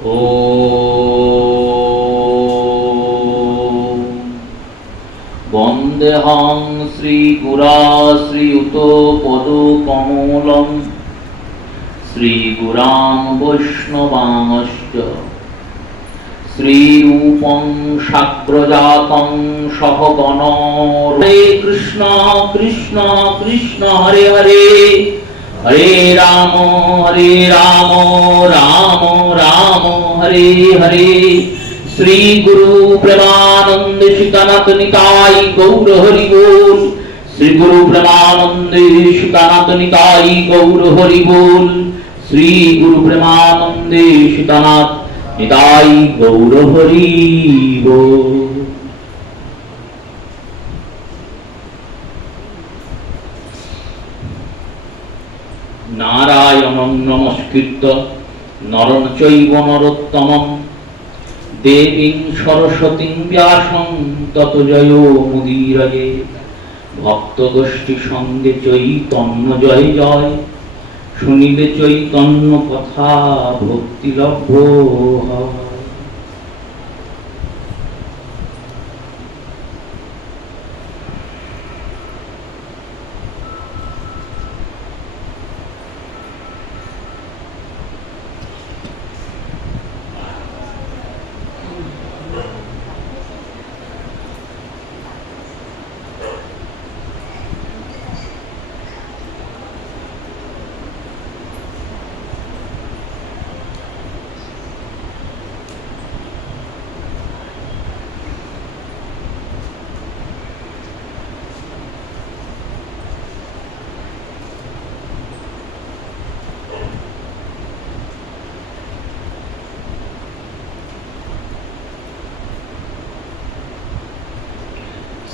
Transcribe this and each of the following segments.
ॐ वन्देऽहं श्रीगुराश्रियुतो पदकमलं श्रीगुरान् वैष्णवांश्च श्रीरूपं साग्रजातं सहगणो। हरे कृष्ण कृष्ण कृष्ण हरे हरे, हरे राम राम राम हरे हरे। श्री गुरु प्रेमानंद सीतानाथ निताई गौर हरि बोल। श्री गुरु प्रेमानंद सीतानाथ निताई गौर हरि बोल। श्री गुरु प्रेमानंद सीतानाथ निताई गौर हरि बोल। नारायणं नमस्कृत्य नरं चैव नरोत्तमं देवीं सरस्वतीं व्यासं ततो जयो मुदीरये। भक्तगोष्ठी संगे चैतन्य जय जय, शुनिले चैतन्य कथा भक्तिलभ्य হয়।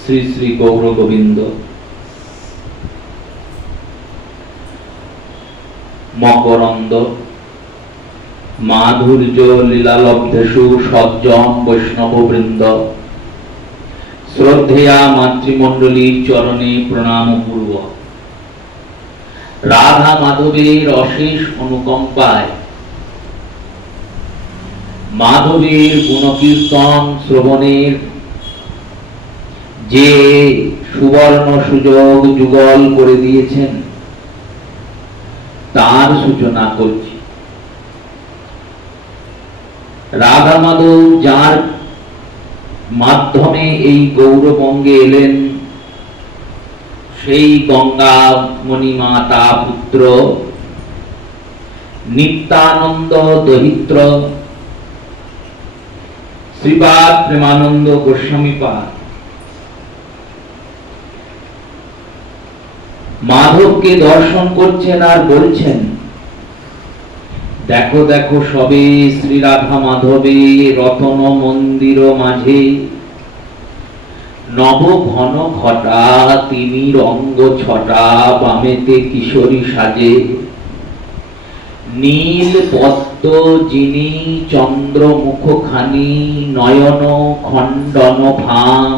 শ্রী শ্রী গৌর গোবিন্দ মকরন্দ মাধুর্য লীলালব্ধেষু সজ্জন বৈষ্ণববৃন্দ শ্রদ্ধেয়া মাতৃমণ্ডলীর চরণে প্রণাম পূর্বক রাধা মাধবের অশেষ অনুকম্পায় মাধবের গুণকীর্তন শ্রবণের যে সুবর্ণ সুযোগ যুগল করে দিয়েছেন তার সূচনা করছি। রাধা মাধব যার মাধ্যমে এই গৌরবঙ্গে এলেন, সেই গঙ্গা মণিমাতা পুত্র নিত্যানন্দ দহিত্র শ্রীপাদ প্রেমানন্দ গোস্বামীপাদ মাধবকে দর্শন করছেন আর বলছেন, দেখো দেখো সবে শ্রী রাধা মাধবে রতন মন্দির মাঝে নব ঘন ঘটা তিনি রঙ্গ ছটা বামেতে কিশোরী সাজে নীল পদ্ম যিনি চন্দ্র মুখখানি নয়ন খণ্ডন ফাঁ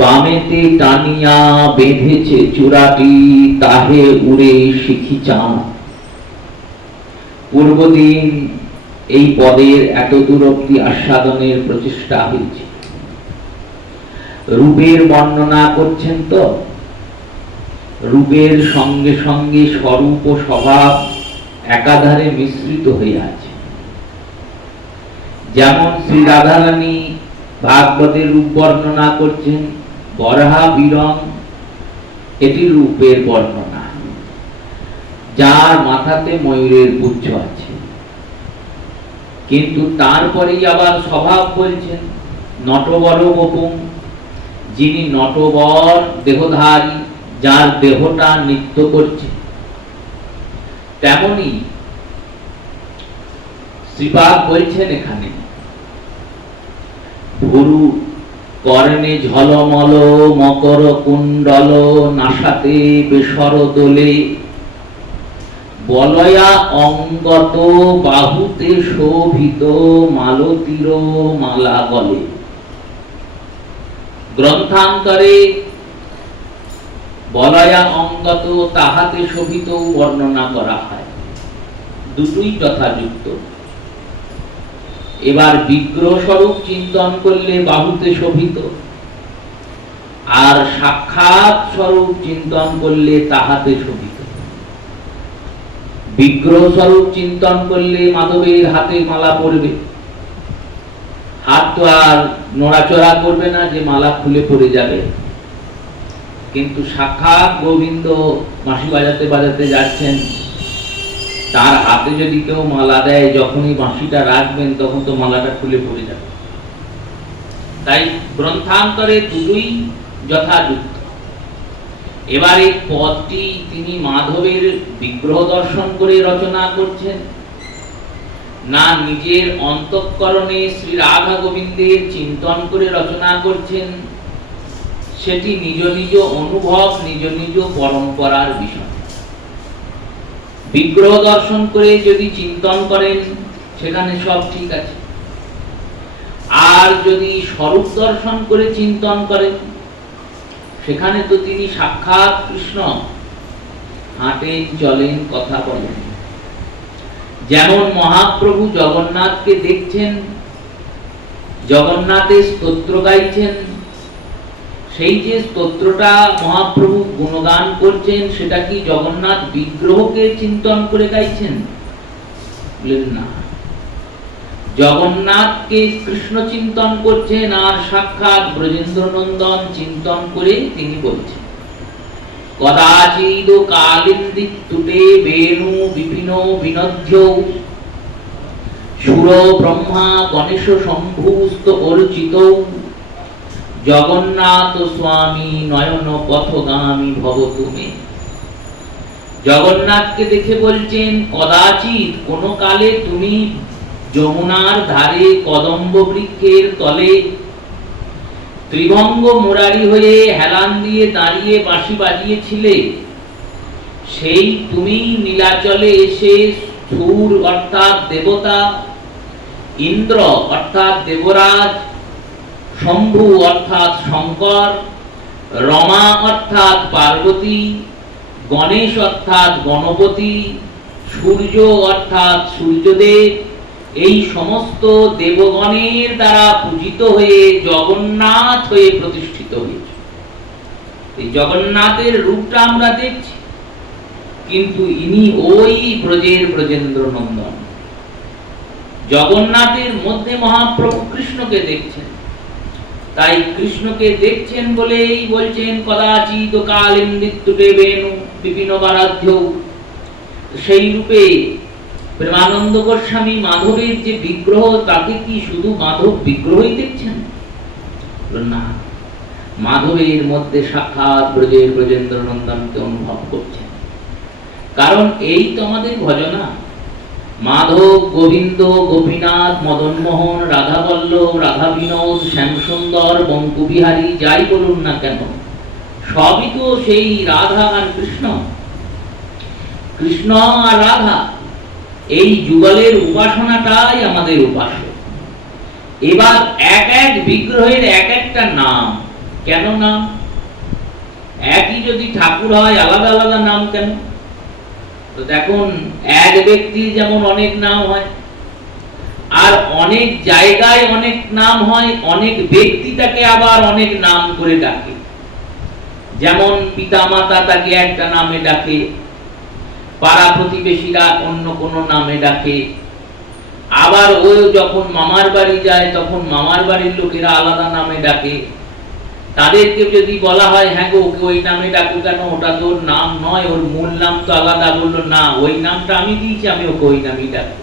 বামেতে টানিয়া বেঁধেছে চূড়াটি তাহে উড়ে শিখি চাঁদ। পূর্বদিন এই পদের এত দূর অবধি আস্বাদনের প্রচেষ্টা হয়েছে। রূপের বর্ণনা করছেন তো, রূপের সঙ্গে সঙ্গে স্বরূপ ও স্বভাব একাধারে মিশ্রিত হয়ে আছে। যেমন শ্রী রাধারানী ভাগবতের রূপ বর্ণনা করছেন বরাহা বীরং, এটি রূপের বর্ণনা। যার মাথাতে ময়ূরের পুচ্ছ আছে, কিন্তু তারপরেই আবার স্বভাব বলছেন নটবর বপুং, যিনি নটবর দেহধারী, যার দেহটা নৃত্য করছে। তেমনি শ্রীপাদ বলছেন এখানে ভুরু কর্ণে ঝলমল মকর কুণ্ডল নাসাতে বেসর দোলে বলয়া অঙ্গত বাহুতে শোভিত মালতীর মালা গলে। গ্রন্থান্তরে বলয়া অঙ্গত তাহাতে শোভিত বর্ণনা করা হয়, দুটোই যথাযুক্ত। এবার বিগ্রহ স্বরূপ চিন্তন করলে বাহুতে শোভিত, আর সাক্ষাৎ স্বরূপ চিন্তন করলে তাহাতে শোভিত। বিগ্রহ স্বরূপ চিন্তন করলে মাধবের হাতে মালা পড়বে, হাত তো আর নড়াচড়া করবে না যে মালা খুলে পড়ে যাবে। কিন্তু সাক্ষাৎ গোবিন্দ বাঁশি বাজাতে বাজাতে যাচ্ছেন, তার হাতে যদি কেউ মালা দেয়, যখনই বাঁশিটা রাখবেন তখন তো মালাটা খুলে পড়ে যাবে। তাই গ্রন্থান্তরে দুটোই যথাযুক্ত। এবার এই পদটি তিনি মাধবের বিগ্রহ দর্শন করে রচনা করছেন, না নিজের অন্তঃকরণে শ্রী রাধা গোবিন্দের চিন্তন করে রচনা করছেন, সেটি নিজ নিজ অনুভব, নিজ নিজ পরম্পরার বিষয়। বিগ্রহ দর্শন করে যদি চিন্তন করেন সেখানে সব ঠিক আছে, আর যদি স্বরূপ দর্শন করে চিন্তন করেন সেখানে তো তিনি সাক্ষাৎ কৃষ্ণ, হাঁটেন চলেন কথা বলেন। যেমন মহাপ্রভু জগন্নাথকে দেখছেন, জগন্নাথের স্তোত্র গাইছেন, সেই যে স্তোত্রটা মহাপ্রভু গুণগান করছেন সেটা কি জগন্নাথ বিগ্রহকে চিন্তন করে গাইছেন? বলেন না, জগন্নাথকে কৃষ্ণ চিন্তন করছেন, আর সাক্ষাৎ ব্রজেন্দ্র নন্দন চিন্তন করে তিনি বলছেন, কদাচিদ কালিন্দিতুতে বেণু বিপিন বিনধ্য সুর ব্রহ্মা গণেশ শম্ভুস্ত অর্চিত জগন্নাথ স্বামী নয়ন পথগামী ভব তুমি। জগন্নাথকে দেখে বলছেন, কদাচিৎ কোন কালে তুমি যমুনার ধারে কদম্ব বৃক্ষের তলে ত্রিভঙ্গ মুরারি হয়ে হেলান দিয়ে দাঁড়িয়ে বাঁশি বাজিয়েছিলে, সেই তুমি নীলাচলে এসে সুর অর্থাৎ দেবতা, ইন্দ্র অর্থাৎ দেবরাজ, শম্ভু অর্থাৎ শঙ্কর, রমা অর্থাৎ পার্বতী, গণেশ অর্থাৎ গণপতি, সূর্য অর্থাৎ সূর্যদেব, এই সমস্ত দেবগণের দ্বারা পূজিত হয়ে জগন্নাথ হয়ে প্রতিষ্ঠিত হয়েছে। এই জগন্নাথের রূপটা আমরা দেখছি, কিন্তু ইনি ওই ব্রজের ব্রজেন্দ্র নন্দন। জগন্নাথের মধ্যে মহাপ্রভু কৃষ্ণকে দেখছেন, তাই কৃষ্ণকে দেখছেন বলেই বলছেন, কদাচিৎ কালিন্দিতুতে বেণু বিপিন বারাধ্য। সেই রূপে প্রেমানন্দ গোস্বামী মাধবের যে বিগ্রহ, তাকে কি শুধু মাধব বিগ্রহই দেখছেন? না, মাধবের মধ্যে সাক্ষাৎ ব্রজের ব্রজেন্দ্র নন্দনকে অনুভব করছেন। কারণ এই তো আমাদের ভজনা, মাধব, গোবিন্দ, গোপীনাথ, মদন মোহন, রাধা বল্লভ, রাধা বিনোদ, শ্যামসুন্দর, বঙ্কুবিহারী, যাই বলুন না কেন, সবই তো সেই রাধা আর কৃষ্ণ। কৃষ্ণ আর রাধা, এই যুগলের উপাসনাটাই আমাদের উপাস্য। এবার এক এক বিগ্রহের এক একটা নাম। কেন নাম? একই যদি ঠাকুর হয় আলাদা আলাদা নাম কেন? তো দেখুন, এক ব্যক্তির যেমন অনেক নাম হয়, আর অনেক জায়গায় অনেক নাম হয়, অনেক ব্যক্তি তাকে আবার অনেক নাম করে ডাকে। যেমন পিতামাতা তাকে একটা নামে ডাকে, পাড়া প্রতিবেশীরা অন্য কোনো নামে ডাকে, আবার ও যখন মামার বাড়ি যায় তখন মামার বাড়ির লোকেরা আলাদা নামে ডাকে। তাদেরকে যদি বলা হয়, হ্যাঁ গো ওকে ওই নামে ডাকো কেন, ওটা তো ওর নাম নয়, ওর মূল নাম তো আলাদা। বললো, না, ওই নামটা আমি দিয়েছি, আমি ওকে ওই নামেই ডাকবো।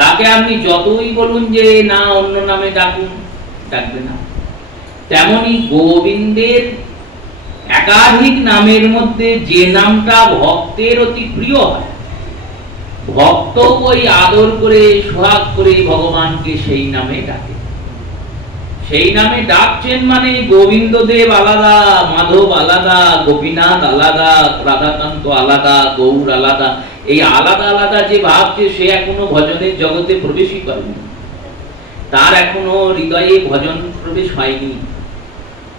তাকে আপনি যতই বলুন যে না অন্য নামে ডাকুন, ডাকবে না। তেমনি গোবিন্দের একাধিক নামের মধ্যে যে নামটা ভক্তের অতি প্রিয় হয়, ভক্ত ওই আদর করে সোহাগ করে ভগবানকে সেই নামে ডাকে। সেই নামে ডাকছেন মানে গোবিন্দ দেব আলাদা, মাধব আলাদা, গোপীনাথ আলাদা, রাধাকান্ত আলাদা, গৌর আলাদা। এই আলাদা আলাদা যে ভাবছে, সে এখনো ভজনের জগতে প্রবেশই করেনি, তার এখনো হৃদয়ে ভজন প্রবেশ হয়নি।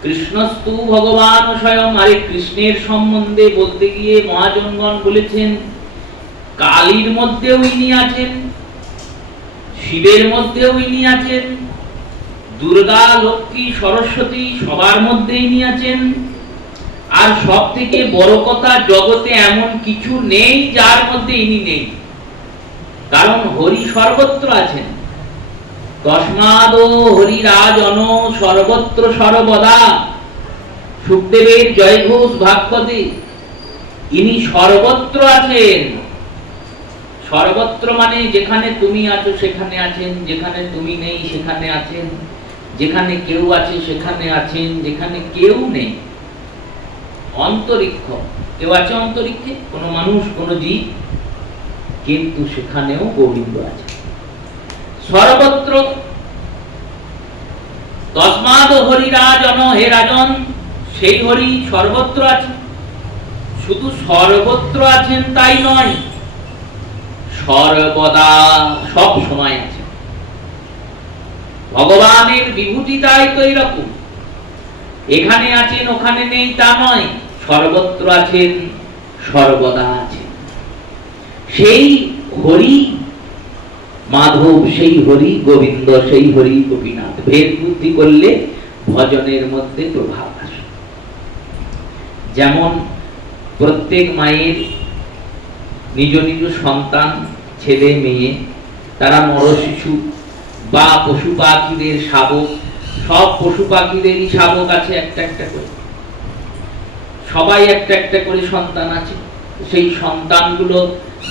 কৃষ্ণস্তু ভগবান স্বয়ং। আরে কৃষ্ণের সম্বন্ধে বলতে গিয়ে মহাজনগণ বলেছেন, কালীর মধ্যেও ইনি আছেন, শিবের মধ্যেও ইনি আছেন, দুর্গা, লক্ষ্মী, সরস্বতী সবার মধ্যে ইনি আছেন। আর সব থেকে বড় কথা, জগতে এমন কিছু নেই যার মধ্যে ইনি নেই, কারণ হরি সর্বত্র আছেন। তস্মাদ হরিরাজন সর্বত্র সর্বদা, সুখদেবের জয়ঘোষ ভাগবতে। ইনি সর্বত্র আছেন। সর্বত্র মানে যেখানে তুমি আছো সেখানে আছেন, যেখানে তুমি নেই সেখানে আছেন, যেখানে কেউ আছে সেখানে আছেন, যেখানে কেউ নেই। অন্তরিক্ষ, কেউ আছে অন্তরিক্ষে, কোন মানুষ, কোন জীব, কিন্তু সেখানেও গোবিন্দ আছে সর্বত্র। তস্মাদ হরিরাজন, হে রাজন, সেই হরি সর্বত্র আছেন। শুধু সর্বত্র আছেন তাই নয়, সর্বদা, সব সময় আছে। ভগবানের বিভূতিটাই তো এরকম, এখানে আছেন ওখানে নেই তা নয়, সর্বত্র আছেন, সর্বদা আছেন। সেই হরি মাধব, সেই হরি গোবিন্দ, সেই হরি গোপীনাথ। ভেদ বুদ্ধি করলে ভজনের মধ্যে প্রভাব আসে। যেমন প্রত্যেক মায়ের নিজ নিজ সন্তান, ছেলে মেয়ে, তারা নর শিশু বা পশু পাখিদের শাবক, সব পশু পাখিদেরই শাবক আছে একটা একটা করে, সবাই একটা একটা করে সন্তান আছে। সেই সন্তানগুলো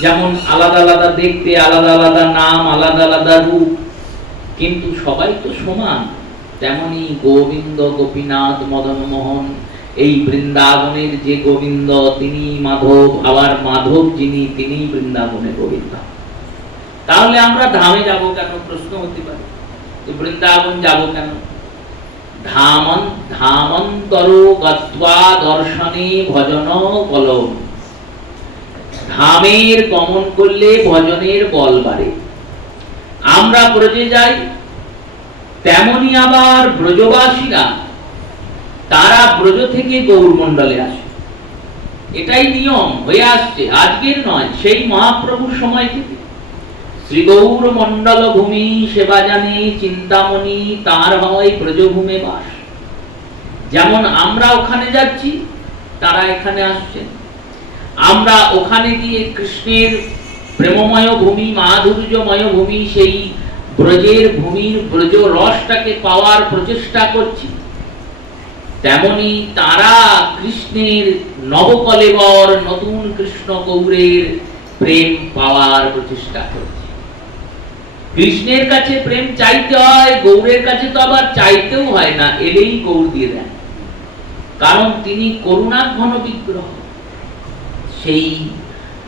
যেমন আলাদা আলাদা দেখতে, আলাদা আলাদা নাম, আলাদা আলাদা রূপ, কিন্তু সবাই তো সমান। তেমনি গোবিন্দ, গোপীনাথ, মদন মোহন, এই বৃন্দাবনের যে গোবিন্দ তিনি মাধব, আবার মাধব যিনি তিনি বৃন্দাবনের গোবিন্দ। তাহলে আমরা ধামে যাব কেন? প্রশ্ন হতে পারে, বৃন্দাবন যাব কেন? ধামন্তর গত্বা দর্শনে ভজন বলম। ধামের গমন করলে ভজনের বল বাড়ে। আমরা ব্রজে যাই, তেমনি আবার ব্রজবাসীরা তারা ব্রজ থেকে গৌরমণ্ডলে আসে। এটাই নিয়ম হয়ে আসছে, আজকের নয়, সেই মহাপ্রভুর সময় থেকে। শ্রী গৌর মণ্ডল ভূমি সেবা জানে চিন্তামণি, তার হয় ব্রজভূমে বাস। যেমন আমরা ওখানে যাচ্ছি, তারা এখানে আসছেন। আমরা ওখানে গিয়ে কৃষ্ণের প্রেমময় ভূমি, মাধুর্যময় ভূমি, সেই ব্রজের ভূমির ব্রজ রসটাকে পাওয়ার প্রচেষ্টা করছি। তেমনি তারা কৃষ্ণের নবকলেবর, নতুন কৃষ্ণ গৌরের প্রেম পাওয়ার প্রচেষ্টা করছে। কৃষ্ণের কাছে প্রেম চাইতে হয়, গৌরের কাছে তো আবার চাইতেও হয় না, এলেই গৌর দিয়ে দেন, কারণ তিনি করুণাঘন বিগ্রহ। সেই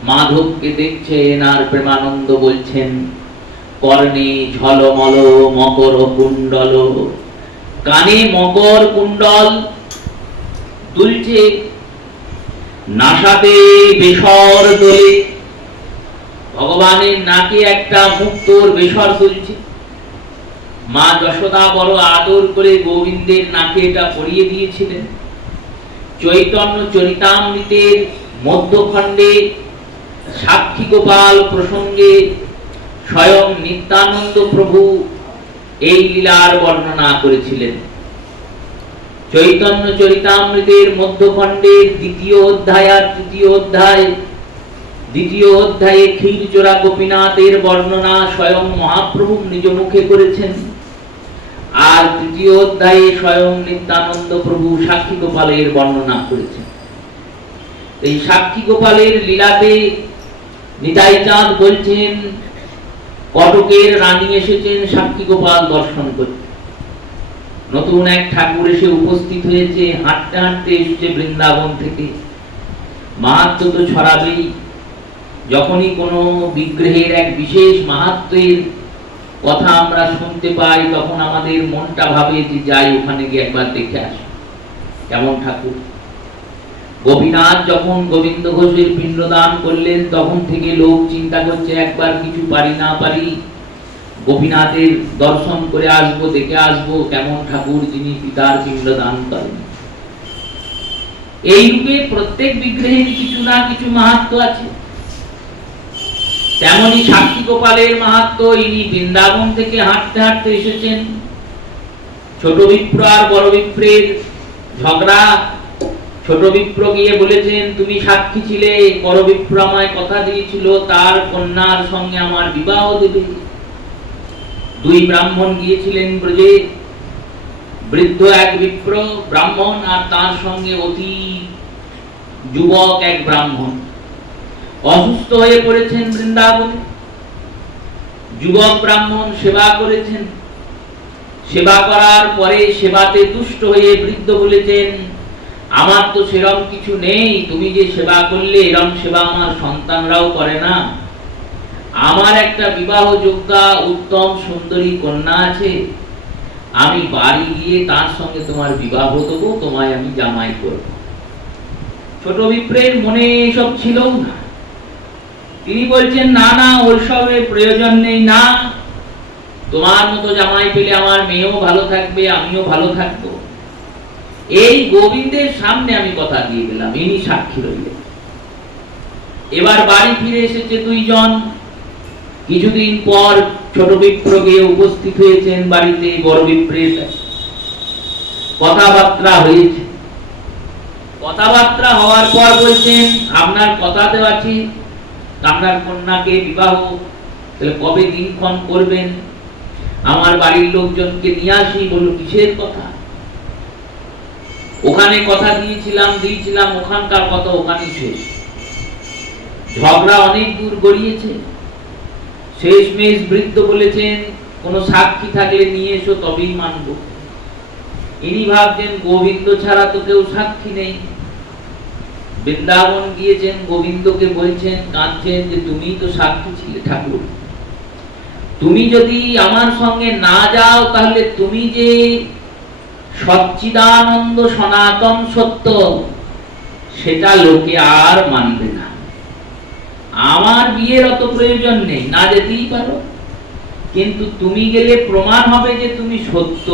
মাধবকে দেখছেন আর প্রেমানন্দ বলছেন, কর্ণে ঝলমল মকর কুণ্ডল, কানে মকর কুণ্ডল দুলছে, নাসাতে বেসর দোলে। ভগবানের নাকে একটা মুক্তোর বেসর দুলছে। মা যশোদা বড় আদর করে গোবিন্দের নাকে এটা পরিয়ে দিয়েছিলেন। চৈতন্য চরিতামৃতের মধ্যখণ্ডে সাক্ষী গোপাল প্রসঙ্গে স্বয়ং নিত্যানন্দ প্রভু এই লীলার বর্ণনা করেছিলেন। চৈতন্য চরিতামৃতের মধ্যখণ্ডের দ্বিতীয় অধ্যায় আর তৃতীয় অধ্যায়, দ্বিতীয় অধ্যায়ে ক্ষীরচোরা গোপীনাথের বর্ণনা স্বয়ং মহাপ্রভু নিজ মুখে করেছেন, আর তৃতীয় অধ্যায়ে স্বয়ং নিত্যানন্দ প্রভু সাক্ষী গোপালের বর্ণনা করেছেন। এই সাক্ষী গোপালের লীলাতে নিতাই চাঁদ বলছেন, কটকের রানী এসেছেন সাক্ষী গোপাল দর্শন করতে। নতুন এক ঠাকুর এসে উপস্থিত হয়েছে, হাঁটতে হাঁটতে এসেছে বৃন্দাবন থেকে। মাহাত্ম্য তো ছড়াবেই। যখনই কোনো বিগ্রহের এক বিশেষ মাহাত্ম্যের কথা আমরা শুনতে পাই, তখন আমাদের মনটা ভাবে যে যাই ওখানে গিয়ে একবার দেখে আসি কেমন ঠাকুর। গোপীনাথ যখন গোবিন্দ ঘোষের পিণ্ডদান করলেন, তখন থেকে লোক চিন্তা করছে একবার কিছু পারি না পারি গোপীনাথের দর্শন করে আসবো, দেখে আসবো কেমন ঠাকুর যিনি পিতার পিণ্ডদান করেন। এই রূপে প্রত্যেক বিগ্রহের কিছু না কিছু মাহাত্ম্য আছে। তেমনি সাক্ষী গোপালের মাহাত্ম্য, ইনি বৃন্দাবন থেকে হাঁটতে হাঁটতে এসেছেন। ছোট বিপ্র আর বড় বিপ্রের ঝগড়া। ছোট বিপ্র গিয়ে বলেছেন, তুমি সাক্ষী ছিলে, বড় বিপ্র আমায় কথা দিয়েছিল তার কন্যার সঙ্গে আমার বিবাহ দেবে। দুই ব্রাহ্মণ গিয়েছিলেন ব্রজে, বৃদ্ধ এক বিপ্র ব্রাহ্মণ আর তার সঙ্গে অতি যুবক এক ব্রাহ্মণ। অসুস্থ হয়ে পড়েছেন বৃন্দাবনে। যুবক ব্রাহ্মণ সেবা করেছেন। সেবা করার পরে সেবাতে তুষ্ট হয়ে বৃদ্ধ বলেছেন, আমার তো সেরকম কিছু নেই, তুমি যে সেবা করলে এরকম সেবা আমার সন্তানরাও করে না। আমার একটা বিবাহ যোগ্যা উত্তম সুন্দরী কন্যা আছে, আমি বাড়ি গিয়ে তার সঙ্গে তোমার বিবাহ দেবো, তোমায় আমি জামাই করব। ছোট বিপ্রের মনে এসব ছিল না। তিনি বলছেন, না না, ওইসবের প্রয়োজন নেই, না, তোমার মতো জামাই পেলে আমার মেয়েও ভালো থাকবে, আমিও ভালো থাকবো। এই গোবিন্দের সামনে আমি কথা দিয়ে গেলাম, ইনি সাক্ষী রইলেন। এবার বাড়ি ফিরে এসেছে দুইজন। কিছুদিন পর ছোট বিপ্র গিয়ে উপস্থিত হয়েছেন বাড়িতে বড় বিপ্রের। কথাবার্তা হয়েছে। কথাবার্তা হওয়ার পর বলছেন, আপনার কথা দেওয়া আছে, আপনার কন্যাকে বিবাহ, তাহলে কবে দিনক্ষণ করবেন? আমার বাড়ির লোকজনকে নিয়ে আসি। বলল, কিসের কথা? ওখানে কথা দিয়েছিলাম, ওখানকার কথা ওখানেই শেষ। ঝগড়া অনেক দূর গড়িয়েছে। শেষমেশ বৃদ্ধ বলেছেন, কোন সাক্ষী থাকলে নিয়ে এসো, তবেই মানব। ইনি ভাবছেন, গোবিন্দ ছাড়া তো কেউ সাক্ষী নেই। বৃন্দাবন গিয়েছেন, গোবিন্দকে বলছেন, কাঁদছেন যে তুমি তো সাক্ষী ছিলে ঠাকুর, তুমি যদি আমার সঙ্গে না যাও তাহলে তুমি যে সচ্চিদানন্দ সনাতন সত্য, সেটা লোকে আর মানবে না। আমার বিয়ের অত প্রয়োজন নেই, না যেতেই পারো, কিন্তু তুমি গেলে প্রমাণ হবে যে তুমি সত্য।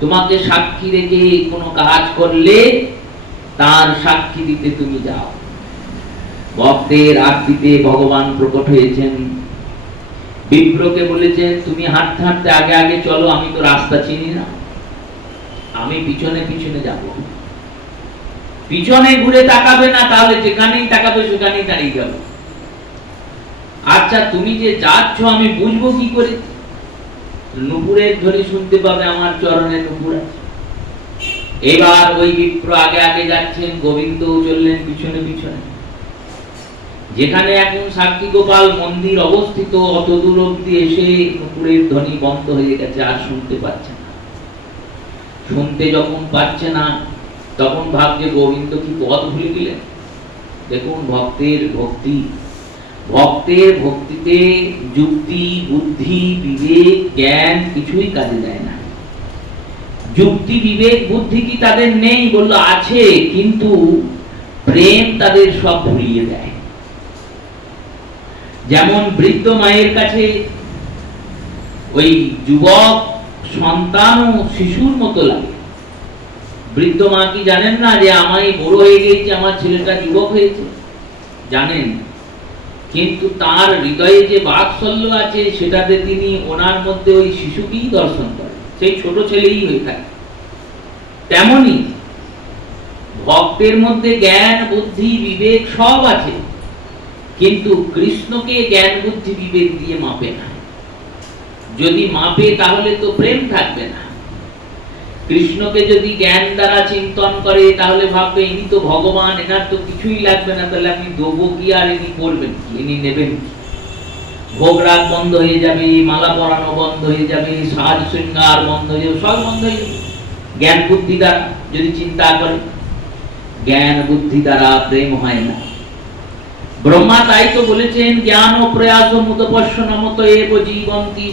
তোমাকে সাক্ষী রেখে কোনো কাজ করলে তার সাক্ষী দিতে তুমি যাও। ভক্তের আরতিতে ভগবান প্রকট হয়েছেন। বিপ্রকে বলেছেন, তুমি হাঁটতে হাঁটতে আগে আগে চলো, আমি তো রাস্তা চিনি না, আমি পিছনে পিছনে যাব। পিছনে ঘুরে তাকাবে না, তাহলে যেখানেই তাকাবে সেখানেই দাঁড়িয়ে যাবে। আচ্ছা, তুমি যে যাচ্ছ আমি বুঝবো কি করে? নুপুরের ধ্বনি শুনতে পাবে, আমার চরণে নুপুর আছে। এবার ওই বিপ্র আগে আগে যাচ্ছেন, গোবিন্দ চললেন পিছনে পিছনে। যেখানে এখন সাক্ষী গোপাল মন্দির অবস্থিত, অত দূর অব্দি এসে নুপুরের ধ্বনি বন্ধ হয়ে গেছে, আর শুনতে পাচ্ছে না। শুনতে যখন পাচ্ছে না, তখন ভাবছে গোবিন্দ কি পথ ভুলে গেলেন। দেখুন, ভক্তের ভক্তি, ভক্তের ভক্তিতে যুক্তি, বুদ্ধি, বিবেক, জ্ঞান কিছুই কাজে দেয় না। যুক্তি, বিবেক, বুদ্ধি কি তাদের নেই? বললো আছে, কিন্তু প্রেম তাদের সব ভুলিয়ে দেয়। যেমন বৃদ্ধ মায়ের কাছে ওই যুবক সন্তানও শিশুর মতো লাগে। বৃদ্ধ মা কি জানেন না যে আমি বড় হয়ে গেছি, আমার ছেলেটা যুবক হয়েছে? জানেন, কিন্তু তার হৃদয়ে যে বাৎসল্য আছে সেটাতে তিনি ওনার মধ্যে ওই শিশুকেই দর্শন করেন, সেই ছোট ছেলেই হয়ে থাকে। তেমনি ভক্তের মধ্যে জ্ঞান, বুদ্ধি, বিবেক সব আছে, কিন্তু কৃষ্ণকে জ্ঞান, বুদ্ধি, বিবেক দিয়ে মাপে না। যদি মাপে তাহলে তো প্রেম থাকবে না। কৃষ্ণকে যদি জ্ঞান দ্বারা চিন্তন করে তাহলে ভাববে ইনি তো ভগবান, এনার তো কিছুই লাগবে না, তাহলে আমি দেবো কি আর ইনি করবেন কি, ইনি নেবেন কি? ভোগ রাগ বন্ধ হয়ে যাবে, মালা পরানো বন্ধ হয়ে যাবে, সাজ শৃঙ্গার বন্ধ হয়ে যাবে, সব বন্ধ হয়ে যাবে জ্ঞান বুদ্ধি দ্বারা যদি চিন্তা করে। জ্ঞান বুদ্ধি দ্বারা প্রেম হয় না। ব্রহ্মা তাই তো বলেছেন, জ্ঞান ও প্রয়াস মুদপশ্যনমত এব জীবন্তি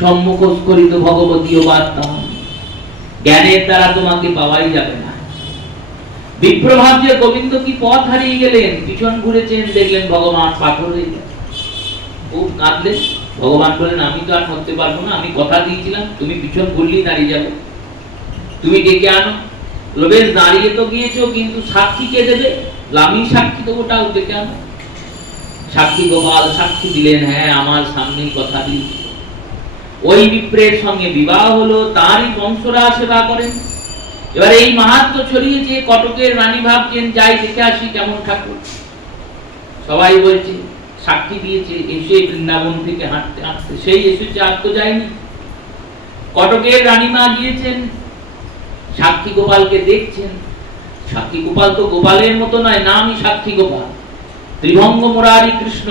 সম্মুখস্করিত ভগবতীয় বার্তা। জ্ঞানের দ্বারা তোমাকে পাওয়াই যাবে না। বিপ্রভাব যে গোবিন্দ কি পথ হারিয়ে গেলেন, পিছন ঘুরেছেন, দেখলেন ভগবান পাথর হয়ে গেলেন, খুব কাঁদলেন। ভগবান বললেন, আমি তো আর করতে পারবো না, আমি কথা দিয়েছিলাম, তুমি পিছন ঘুরলেই দাঁড়িয়ে যাবে, তুমি ডেকে আনো। বেশ, দাঁড়িয়ে তো গিয়েছো, কিন্তু সাক্ষী কে দেবে? আমি সাক্ষী দেবো, ওটাও ডেকে আনো। সাক্ষী গোপাল সাক্ষী দিলেন, হ্যাঁ আমার সামনেই কথা দিয়েছিল। ওই বিপ্রের সঙ্গে বিবাহ হলো, তারই বংশরা সেবা করেন। এবার এই মাহাত্ম্য ছড়িয়েছে, কটকের রানী ভাবছেন যাই দেখে আসি কেমন ঠাকুর। সবাই বলছে, সাক্ষী দিয়েছে, এসে বৃন্দাবন থেকে হাঁটতে হাঁটতে সেই এসেছে, আর তো যায়নি। কটকের রানীমা গিয়েছেন, সাক্ষী গোপালকে দেখছেন। সাক্ষী গোপাল তো গোপালের মতো নয়, নামই সাক্ষী গোপাল। ত্রিভঙ্গ মুরারি কৃষ্ণ,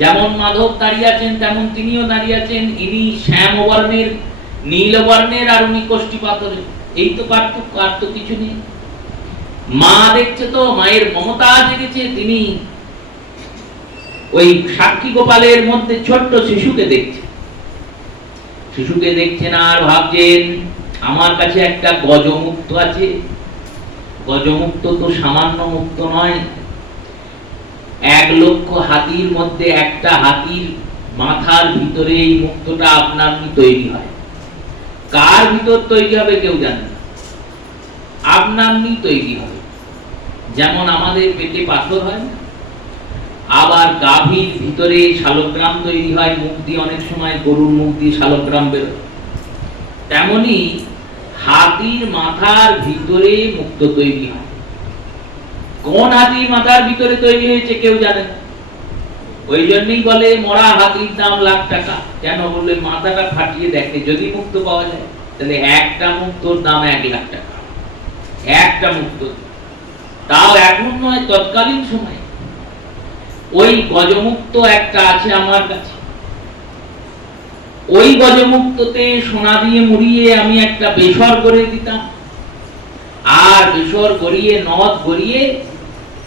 যেমন মাধব দাঁড়িয়ে আছেন তেমন তিনিও দাঁড়িয়ে আছেন। ইনি শ্যাম বর্ণের, নীল বর্ণের, আর উনি কষ্টি পাথরের। এই তো পার্থক্য, আর তো কিছু নেই। মা দেখছে তো, মায়ের মমতা জেগেছে। তিনি ওই সাক্ষী গোপালের মধ্যে ছোট্ট শিশুকে দেখছেন। শিশুকে দেখছেন আর ভাবছেন, আমার কাছে একটা গজমুক্ত আছে। গজমুক্ত তো সামান্য মুক্ত নয়, 1,00,000 হাতির মধ্যে একটা হাতির মাথার ভিতরে এই মুক্তটা আপনামনি তৈরি হয়। কার ভিতর তৈরি হবে কেউ জানে না, আপনামনি তৈরি হবে। যেমন আমাদের পেটে পাথর হয় না, আবার গাভীর ভিতরে শালগ্রাম তৈরি হয়, মুখ দিয়ে অনেক সময় গরুর মুখ দিয়ে শালগ্রাম বেরোয়, তেমনি হাতির মাথার ভিতরে মুক্ত তৈরি হয়। কোন হাতির মাথার ভিতরে তৈরি হয়েছে কেউ জানে না। ওই জন্যই বলে মরা হাতির দাম লাখ টাকা। কেন বললে, মাথাটা ফাটিয়ে দেখে, যদি মুক্ত পাওয়া যায় তাহলে একটা মুক্তর দাম 1,00,000 টাকা। একটা মুক্ত, তাও এখন নয়, তৎকালীন সময়। ওই গজমুক্ত একটা আছে আমার কাছে। ওই গজমুক্ততে সোনা দিয়ে মুড়িয়ে আমি একটা বেসর করে দিতাম, আর বেসর গড়িয়ে নদ গড়িয়ে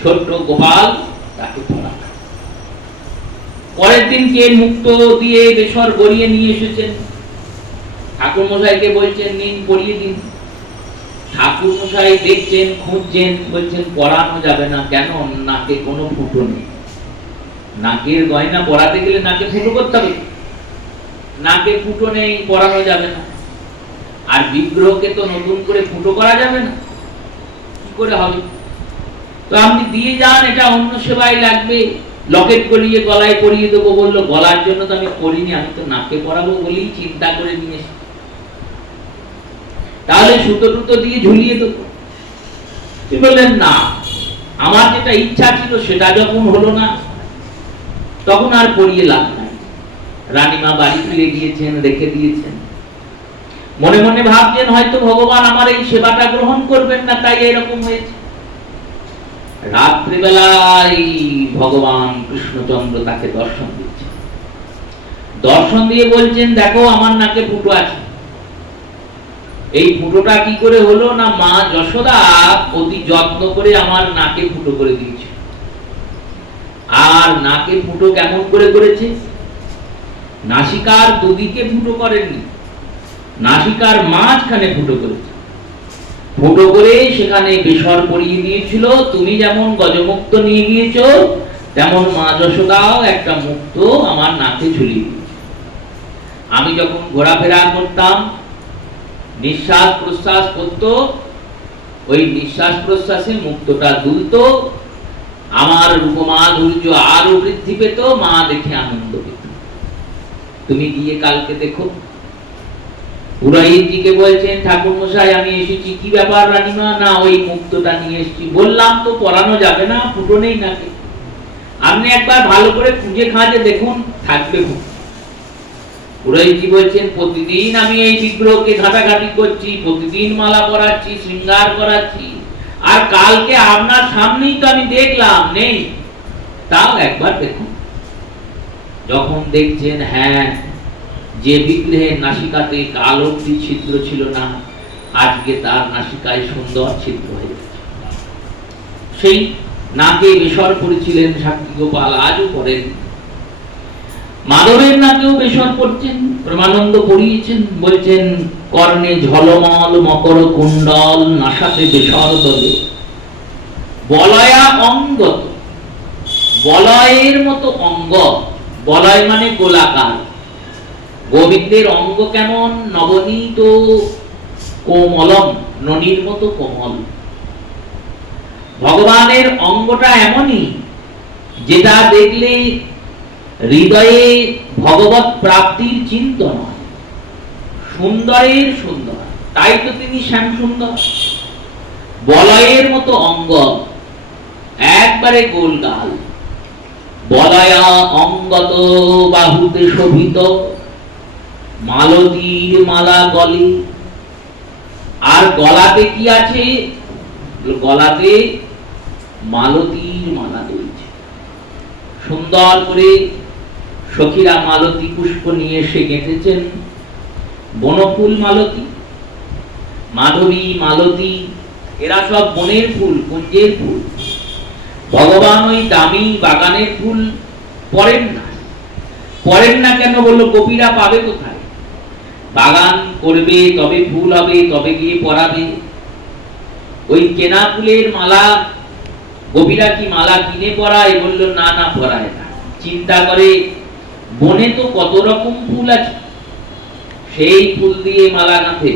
ছোট্ট গোপাল তাকে পড়াতাম। পরের দিনকে মুক্ত দিয়ে বেসর গড়িয়ে নিয়ে এসেছেন, ঠাকুর মশাইকে বলছেন নিন পড়িয়ে দিন। ঠাকুর মশাই দেখছেন, খুঁজছেন, বলছেন পড়ানো যাবে না। কেন? নাকে কোনো ফুটো নেই। নাকের গয়না পরাতে গেলে নাকে ফুটো করতে হবে, নাকে ফুটো নেই, পরানো যাবে না। আর বিগ্রহকে তো নতুন করে ফুটো করা যাবে না, কি করে হবে? তো আপনি দিয়ে যান, এটা অন্য সেবায় লাগবে। লকেট গলিয়ে গলায় পরিয়ে দেবো বললো। গলার জন্য তো আমি করিনি, আমি তো নাকে পরাবো বলেই চিন্তা করে নিয়ে এসেছি। তাহলে সুতো টুতো দিয়ে ঝুলিয়ে দেবো। তিনি বললেন না, আমার যেটা ইচ্ছা ছিল সেটা যখন হলো না, তখন আর পরিয়ে লাভ নাই। রানীমা বাড়ি ফিরে গিয়েছেন, রেখে দিয়েছেন। মনে মনে ভাবছেন হয়তো ভগবান আমার এই সেবাটা গ্রহণ করবেন না, তাই এরকম হয়েছে। রাত্রিবেলায় ভগবান কৃষ্ণচন্দ্র তাকে দর্শন দিচ্ছেন। দর্শন দিয়ে বলছেন, দেখো আমার নাকে ফুটো আছে। এই ফুটোটা কি করে হলো না, মা যশোদা অতি যত্ন করে আমার নাকে ফুটো করে দিয়েছে। আর নাকে ফুটো কেমন করে করেছে? নাসিকার দুদিকে ফুটো করেননি, নাসিকার মাঝখানে ফুটো করেছে। ফুটো করে সেখানে বেসর পরিয়ে দিয়েছিল। তুমি যেমন গজমুক্ত নিয়ে গিয়েছো, তেমন মা যশোদাও একটা মুক্ত আমার নাকে ঝুলিয়ে দিয়েছে। আমি যখন ঘোরাফেরা করতাম, নিঃশ্বাস প্রশ্বাস করত, ওই নিঃশ্বাস প্রশ্বাসে মুক্তটা দুলত, আমার রূপমাধুর্য আরো বৃদ্ধি পেত, মা দেখে আনন্দ পেত। তুমি গিয়ে কালকে দেখো। পুরোহিতজিকে বলছেন, ঠাকুর মশাই আমি এসেছি। কি ব্যাপার রানীমা? না, ওই মুক্তটা নিয়ে এসেছি। বললাম তো পরানো যাবে না, ফুটো নেই নাকে। আপনি একবার ভালো করে খুঁজে খাঁজে দেখুন, থাকবে। পুরোহিতজি বলছেন, প্রতিদিন আমি এই বিগ্রহকে ঘাটাঘাটি করছি, প্রতিদিন মালা পরাচ্ছি, শৃঙ্গার করাচ্ছি, আর কালকে আপনার সামনেই তো আমি দেখলাম নেই। তাও একবার দেখুন। যখন দেখছেন, হ্যাঁ, যে বিগ্রহের নাসিকাতে কাল অবধি ছিদ্র ছিল না, আজকে তার নাসিকায় সুন্দর ছিদ্র হয়ে গেছে। সেই নাকে বেসর করেছিলেন সাক্ষী গোপাল, আজও করেন। মাধবের নাকেও বেসর করছেন, প্রেমানন্দ পড়িয়েছেন। বলছেন, কর্ণে ঝলমল মকর কুণ্ডল, নাসাতে বেসর দলে, বলয়া অঙ্গত। বলয়ের মতো অঙ্গ, বলয় মানে গোলাকার। গোবিন্দের অঙ্গ কেমন? নবনীত কোমলম, ননির মতো কোমল। ভগবানের অঙ্গটা এমনই, যেটা দেখলে হৃদয়ে ভগবত প্রাপ্তির চিন্তন হয়, সুন্দরের সুন্দর, তাই তো তিনি শ্যাম সুন্দর। বলয়ের মতো অঙ্গ, একবারে গোল গাল, বলয়া অঙ্গত বাহুতে শোভিত, মালতীর মালা গলে। আর গলাতে কি আছে? গলাতে মালতীর মালা রয়েছে। সুন্দর করে সখীরা মালতী পুষ্প নিয়ে এসে গেঁথেছেন। বনফুল মালতী, মাধবী, মালতী, এরা সব বনের ফুল, কুঞ্জের ফুল। ভগবান ওই দামি বাগানের ফুল পরেন না। পরেন না কেন বললো? গোপীরা পাবে কোথায়? বাগান করবে, তবে ফুল হবে, তবে গিয়ে পরাবে। ওই কেনা ফুলের মালা গোপীরা কি মালা কিনে পরায়? বললো না, না, পরায় না। চিন্তা করে বনে তো কত রকম ফুল আছে, সেই ফুল দিয়ে মালা গাঁথে।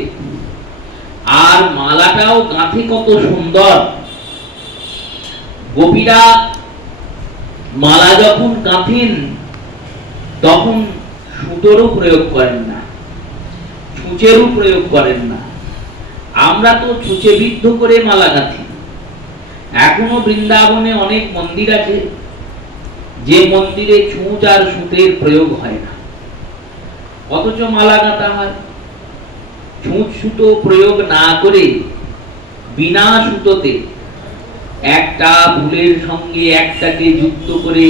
আর মালাটাও গাঁথে কত সুন্দর। গোপীরা মালা যখন গাঁথেন তখন সুতোরও প্রয়োগ করেন না, ছুঁচেরও প্রয়োগ করেন না। আমরা তো ছুঁচে বিদ্ধ করে মালা গাঁথি। এখনো বৃন্দাবনে অনেক মন্দির আছে যে মন্দিরে ছুঁচ আর সুতের প্রয়োগ হয় না, অথচ মালা গাঁথা হয়। ছুঁচ সুতো প্রয়োগ না করে বিনা সুতোতে একটা ফুলের সঙ্গে একটাকে যুক্ত করে,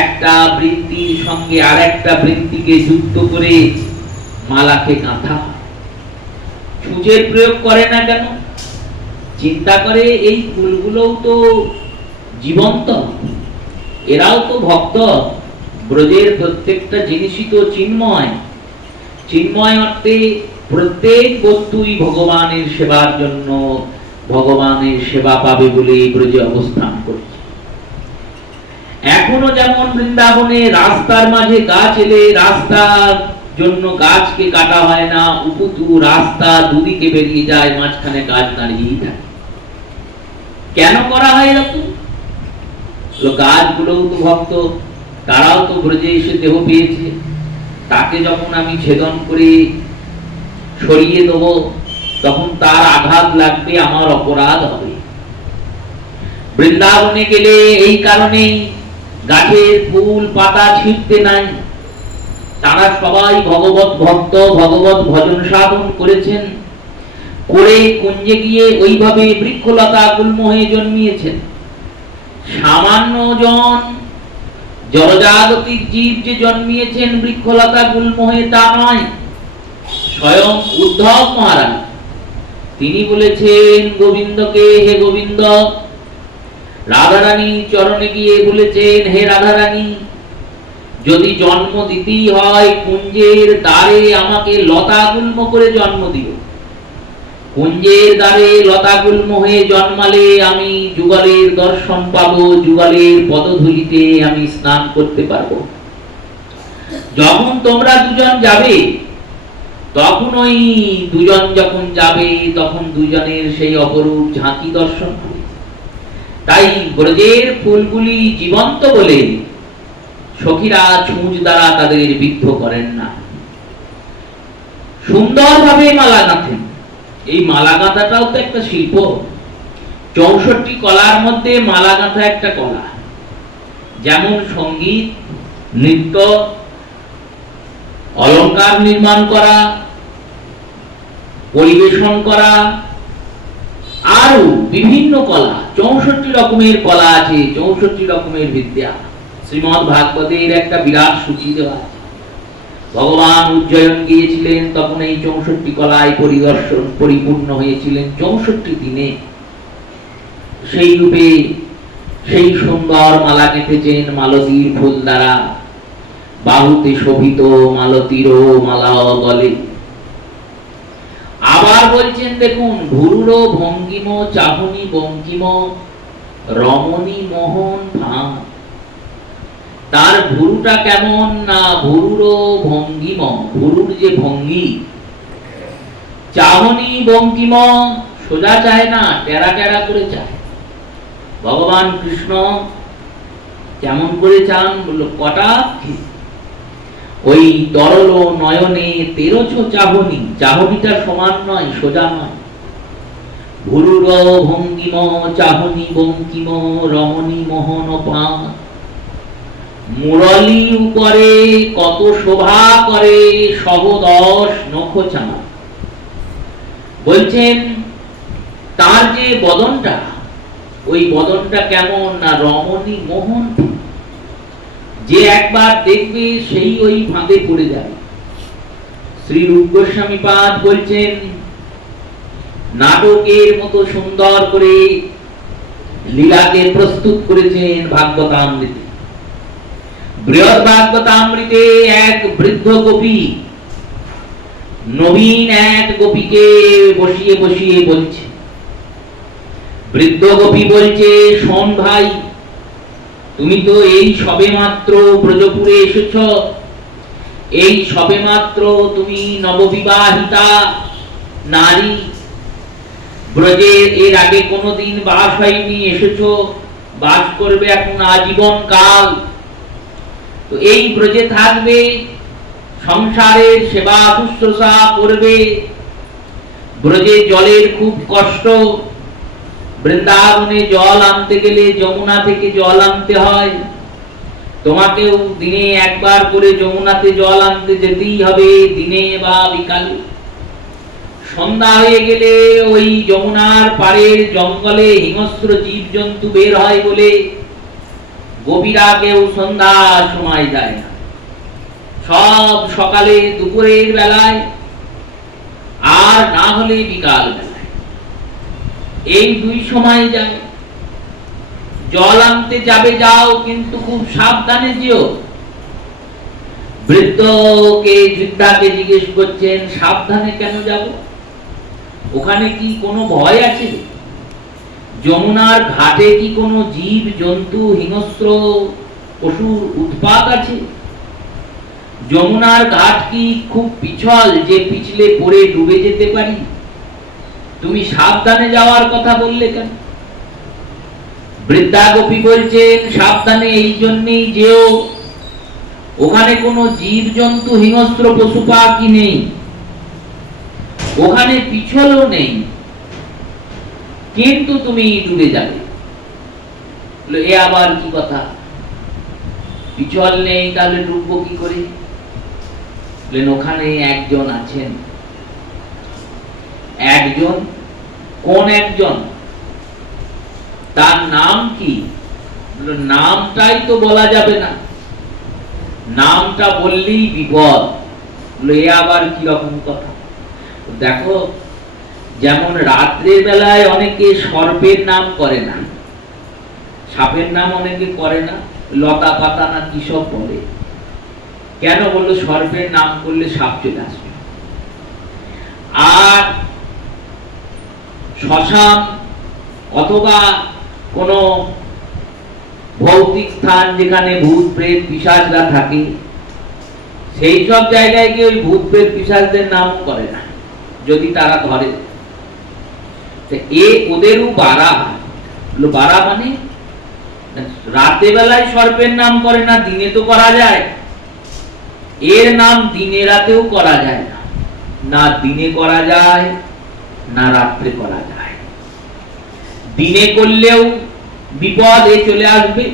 একটা বৃন্তির সঙ্গে আর একটা বৃন্তিকে যুক্ত করে মালাকে গাঁথা হয়। ছুঁচের প্রয়োগ করে না কেন? চিন্তা করে এই ফুলগুলোও তো জীবন্ত, এরাও তো ভক্ত। ব্রজের প্রত্যেকটা জিনিসই তো চিন্ময়। চিন্ময় অর্থে প্রত্যেক বস্তুই ভগবানের সেবার জন্য, ভগবানের সেবা পাবে বলে ব্রজে অবস্থান করছে। এখনো যেমন বৃন্দাবনে রাস্তার মাঝে গাছ এলে রাস্তার জন্য গাছকে কাটা হয় না, উপতু রাস্তা দুদিকে বেরিয়ে যায়, মাঝখানে গাছ দাঁড়িয়েই থাকে। কেন করা হয় এরকম? গাছগুলোও তো ভক্ত, তারাও তো ব্রজে এসে দেহ পেয়েছে। তাকে যখন আমি ছেদন করে সরিয়ে দেব তখন তার আঘাত লাগবে, আমার অপরাধ হবে। বৃন্দাবনে গেলে এই কারণে গাছের ফুল পাতা ছিঁড়তে নাই। তারা সবাই ভগবত ভক্ত, ভগবত ভজন সাধন করেছেন, করে কুঞ্জে গিয়ে ওইভাবে বৃক্ষলতা গুল্ম হয়ে জন্মিয়েছেন। সামান্য জন জড়জাগতিক জীব যে জন্মিয়েছেন বৃক্ষলতা গুল্ম হয়ে তা নয়। স্বয়ং উদ্ধব মহারাজ তিনি বলেছেন গোবিন্দকে, হে গোবিন্দ। রাধারানী চরণে গিয়ে বলেছেন, হে রাধারানী, যদি জন্ম দিতেই হয় কুঞ্জের দ্বারে আমাকে লতা গুল্ম করে জন্ম দিও। কুঞ্জের দ্বারে লতা গুল্ম হয়ে জন্মালে আমি যুগলের দর্শন পাবো, যুগলের পদধূলিতে আমি স্নান করতে পারবো। যখন তোমরা দুজন যাবে তখন ওই দুজন যখন যাবে তখন দুজনের সেই অপরূপ ঝাঁকি দর্শন হবে। তাই ব্রজের ফুলগুলি জীবন্ত বলে সখীরা ছুঁচ দ্বারা তাদের বিদ্ধ করেন না, সুন্দরভাবে মালা গাঁথেন। এই মালা গাঁথাটাও তো একটা শিল্প। 64 কলার মধ্যে মালা গাঁথা একটা কলা। যেমন সঙ্গীত, নৃত্য, অলংকার নির্মাণ করা, পরিবেশন করা, আরো বিভিন্ন কলা, 64 রকমের কলা আছে, 64 রকমের বিদ্যা। শ্রীমদ্ ভাগবতের একটা বিরাট সূচি দেওয়া আছে। ভগবান উজ্জয়ন গিয়েছিলেন তখন এই 64 কলায় পরিদর্শন পরিপূর্ণ হয়েছিলেন 64 দিনে। সেই রূপে সেই সুন্দর মালা কেটেছেন মালতীর ফুল দ্বারা। বাহুতে শোভিত মালতীর মালা গলে। আবার বলছেন দেখুন, ভুরুর ভঙ্গিম চাহনি বঙ্কিম রমণী মোহন ভাম। তার ভুরুটা কেমন না, ভুরুর ভঙ্গিম, ভুরুর যে ভঙ্গি, চাহনি বঙ্কিম, সোজা চায় না, টেরা টেরা করে চায়। ভগবান কৃষ্ণ কেমন করে চান? বললো কটাক্ষে। ওই তরল নয়নে তেরছ চাহনি, চাহনিটা সমান নয়, সোজা নয়। ভুরুর ভঙ্গিম চাহনি বঙ্কিম রমণী মোহন পা, মুরলী উপরে কত শোভা করে সহদশ নখচাঁ। বলছেন তার যে বদনটা, ওই বদনটা কেমন না রমণী মোহন, যে একবার দেখবে সেই ওই ফাঁদে পড়ে যাবে। শ্রী রূপ গোস্বামী পাদ বলছেন নাটকের মতো সুন্দর করে লীলাকে প্রস্তুত করেছেন ভাগবতামৃতে। বৃহৎ ভাগবতামৃতে এক বৃদ্ধ গোপী নবীন এক গোপীকে বসিয়ে বসিয়ে বলছে। বৃদ্ধ গোপী বলছে, শোন ভাই, তুমি তো এই সবে মাত্র ব্রজপুরে এসেছ, এই সবে মাত্র তুমি নববিবাহিতা নারী, ব্রজে এর আগে কোনোদিন বাস হয়নি, এসেছো, বাস করবে এখন আজীবন কাল। তো এই ব্রজে থাকবে, সংসারের সেবা শুশ্রূষা করবে, ব্রজে জলের খুব কষ্ট, বৃন্দাবনে জল আনতে গেলে যমুনা থেকে জল আনতে হয়, তোমাকেও দিনে একবার করে যমুনাতে জল আনতে যেতেই হবে, দিনে বা বিকালে। সন্ধ্যা হয়ে গেলে ওই যমুনার পাড়ের জঙ্গলে হিংস্র জীবজন্তু বের হয় বলে গোপীরা কেউ সন্ধ্যার সময় যায় না, সব সকালে দুপুরের বেলায় আর না হলে বিকাল বেলায়, এই দুই সময় যায়। জল আনতে যাবে যাও, কিন্তু খুব সাবধানে যেও। বৃদ্ধকে বৃদ্ধাকে জিজ্ঞেস করছেন, সাবধানে কেন যাব? ওখানে কি কোনো ভয় আছে? যমুনার ঘাটে কি কোনো জীব জন্তু হিংস্র পশুর উৎপাত আছে? যমুনার ঘাট কি খুব পিছল যে পিছলে পড়ে ডুবে যেতে পারি? তুমি সাবধানে যাওয়ার কথা বললে কেন? বৃদ্ধা গোপী বলছেন, সাবধানে এই জন্যই যেও, ওখানে কোনো জীব জন্তু হিংস্র পশু পাখি নেই, ওখানে পিছলও নেই, কিন্তু তুমি ডুবে যাবে। এ আবার কি কথা? পিছল নেই তাহলে ডুববো কি করে? ওখানে একজন আছেন। একজন? কোন একজন? তার নাম কি? নামটাই তো বলা যাবে না, নামটা বললেই বিপদ। এ আবার কি রকম কথা? দেখো, যেমন রাত্রের বেলায় অনেকে সর্পের নাম করে না, সাপের নাম অনেকে করে না, লতা পাতা না কি সব বলে। কেন বললো? সর্পের নাম করলে সাপ চলে আসবে। আর শ্মশান অথবা কোন ভৌতিক স্থান যেখানে ভূত প্রেত পিশাচরা থাকে, সেই সব জায়গায় গিয়ে ওই ভূত প্রেত পিশাচদের নাম করে না, যদি তারা ধরে। এ ওদেরও বাড়া। বাড়া মানে রাতে বেলায় সর্পের নাম করে না, দিনে তো করা যায়। এর নাম দিনে রাতেও করা যায় না, না দিনে করা যায় না রাত্রে করা যায়। দিনে করলেও বিপদে চলে আসবে,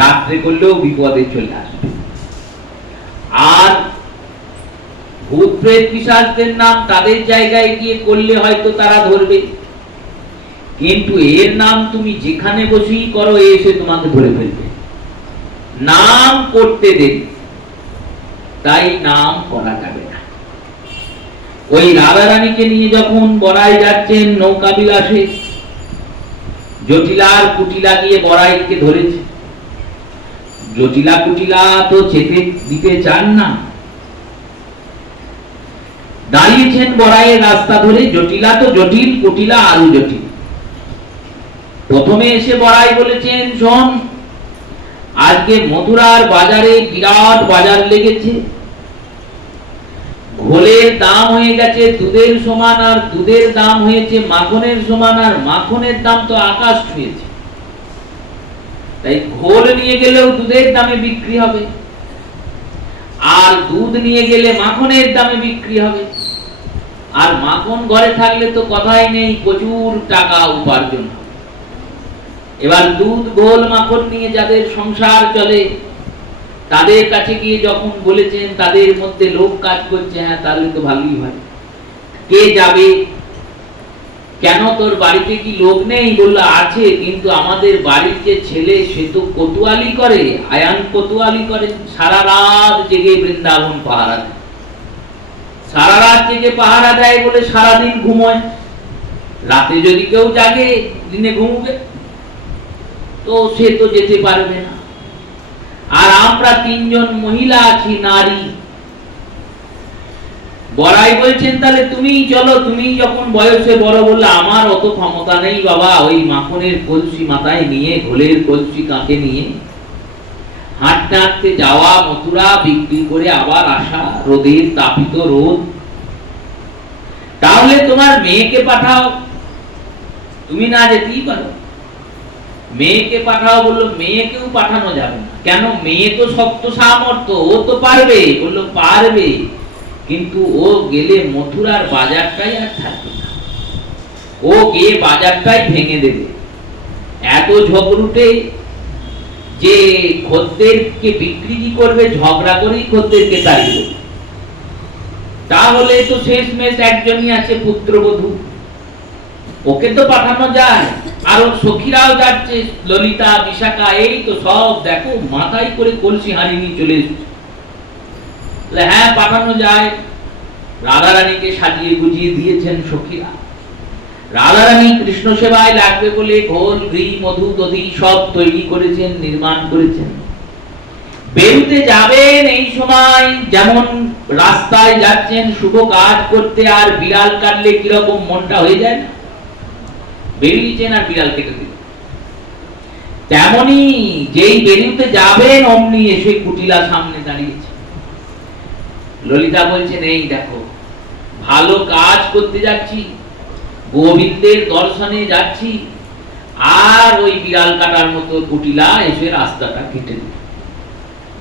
রাত্রে করলেও বিপদে চলে আসবে। আর ভূত প্রেত পিশাচদের নাম তাদের জায়গায় গিয়ে করলে হয়তো তারা ধরবে, কিন্তু এর নাম তুমি যেখানে বসেই করো, এসে তোমাকে ধরে ফেলবে, নাম করতে দেবে, তাই নাম করা যাবে না। ওই রাধা রানীকে নিয়ে যখন বড়াই যাচ্ছেন নৌকা বিলাসে, জটিলার কুটিলা গিয়ে বড়াইকে ধরেছে। জটিলা কুটিলা তো চেপে দিতে চান না, দাঁড়িয়েছেন বড়াইয়ের রাস্তা ধরে। জটিলা তো জটিল, কুটিলা আরো জটিল। প্রথমে এসে বড়াই বলেছেন, শোন, আজকে মথুরার বাজারে বিরাট বাজার লেগেছে, ঘোলের দাম হয়ে গেছে দুধের সমান, আর দুধের দাম হয়েছে মাখনের সমান, আর মাখনের দাম তো আকাশ ছুঁয়েছে। তাই ঘোল নিয়ে গেলেও দুধের দামে বিক্রি হবে, আর দুধ নিয়ে গেলে মাখনের দামে বিক্রি হবে। আর মাখন ঘরে থাকলে তো কথাই নেই, প্রচুর টাকা উপার্জন হবে। এবার দুধ ঘোল মাখন নিয়ে যাদের সংসার চলে, তাদের কাছে গিয়ে যখন বলেছেন, তাদের মধ্যে লোক কাজ করছে, হ্যাঁ তাহলে তো ভালোই হয়। কে যাবে? কেন তোর বাড়িতে কি লোক নেই? বললো আছে, কিন্তু আমাদের বাড়ির যে ছেলে সে তো কোতোয়ালি করে, আয়ান কোতোয়ালি করে, সারা রাত জেগে বৃন্দাবন পাহারা দেয়। সারা রাত জেগে পাহারা দেয় বলে সারাদিন ঘুমোয়। রাতে যদি কেউ জাগে, দিনে ঘুমবে, তো সে তো যেতে পারবে না। আর আমরা তিনজন মহিলা আছি, নারী। বড়াই বলছেন তাহলে তুমিই চলো, তুমি যখন বয়সে বড়। বললে আমার অত ক্ষমতা নেই বাবা, ওই মাখনের কলসি মাথায় নিয়ে, ঘোলের কলসি কাঁধে নিয়ে হাঁটতে হাঁটতে যাওয়া, মথুরা বিক্রি করে আবার আসা, রোদের তাপিত রোদ। তাহলে তোমার মেয়েকে পাঠাও, তুমি না যেতেই পারো, মেয়েকে পাঠাও। বললো মেয়েকেও পাঠানো যাবে না। কেন? মেয়ে তো শক্ত সামর্থ্য, ও তো পারবে। বললো পারবে, কিন্তু ও গেলে মথুরার বাজারটাই আর থাকবে না, ও গিয়ে বাজারটাই ভেঙে দেবে। এত ঝগড়ুটে যে খদ্দেরকে বিক্রি কি করবে, ঝগড়া করেই খদ্দেরকে তাড়িয়ে দেবে। তাহলে তো শেষমেশ একজনই আছে, পুত্রবধূ, ওকে তো পাঠানো যায়। আর ওর সখীরাও যাচ্ছে, ললিতা, বিশাখা, এই তো সব দেখো মাথায় করে কলসি হাঁড়ি নিয়ে চলে এসেছে। হ্যাঁ পাঠানো যায়। রাধারানীকে সাজিয়ে গুজিয়ে দিয়েছেন সখীরা। রাধারানী কৃষ্ণ সেবায় লাগবে বলে ঘোল, ঘি, মধু, দধি সব তৈরি করেছেন, নির্মাণ করেছেন। বেরুতে যাবেন এই সময়, যেমন রাস্তায় যাচ্ছেন শুভ কাজ করতে, আর বিড়াল কাটলে কিরকম মনটা হয়ে যায় না? বেরিয়েছেন আর বিড়াল কেটে দিল। তেমনি যেই বেরুতে যাবেন, অমনি এসে কুটিলা সামনে দাঁড়িয়েছে। ললিতা বলছেন এই দেখো, ভালো কাজ করতে যাচ্ছি, গোবিন্দের দর্শনে যাচ্ছি, আর ওই বিড়াল কাটার মতো কুটিলা এসে রাস্তাটা কেটে দিল।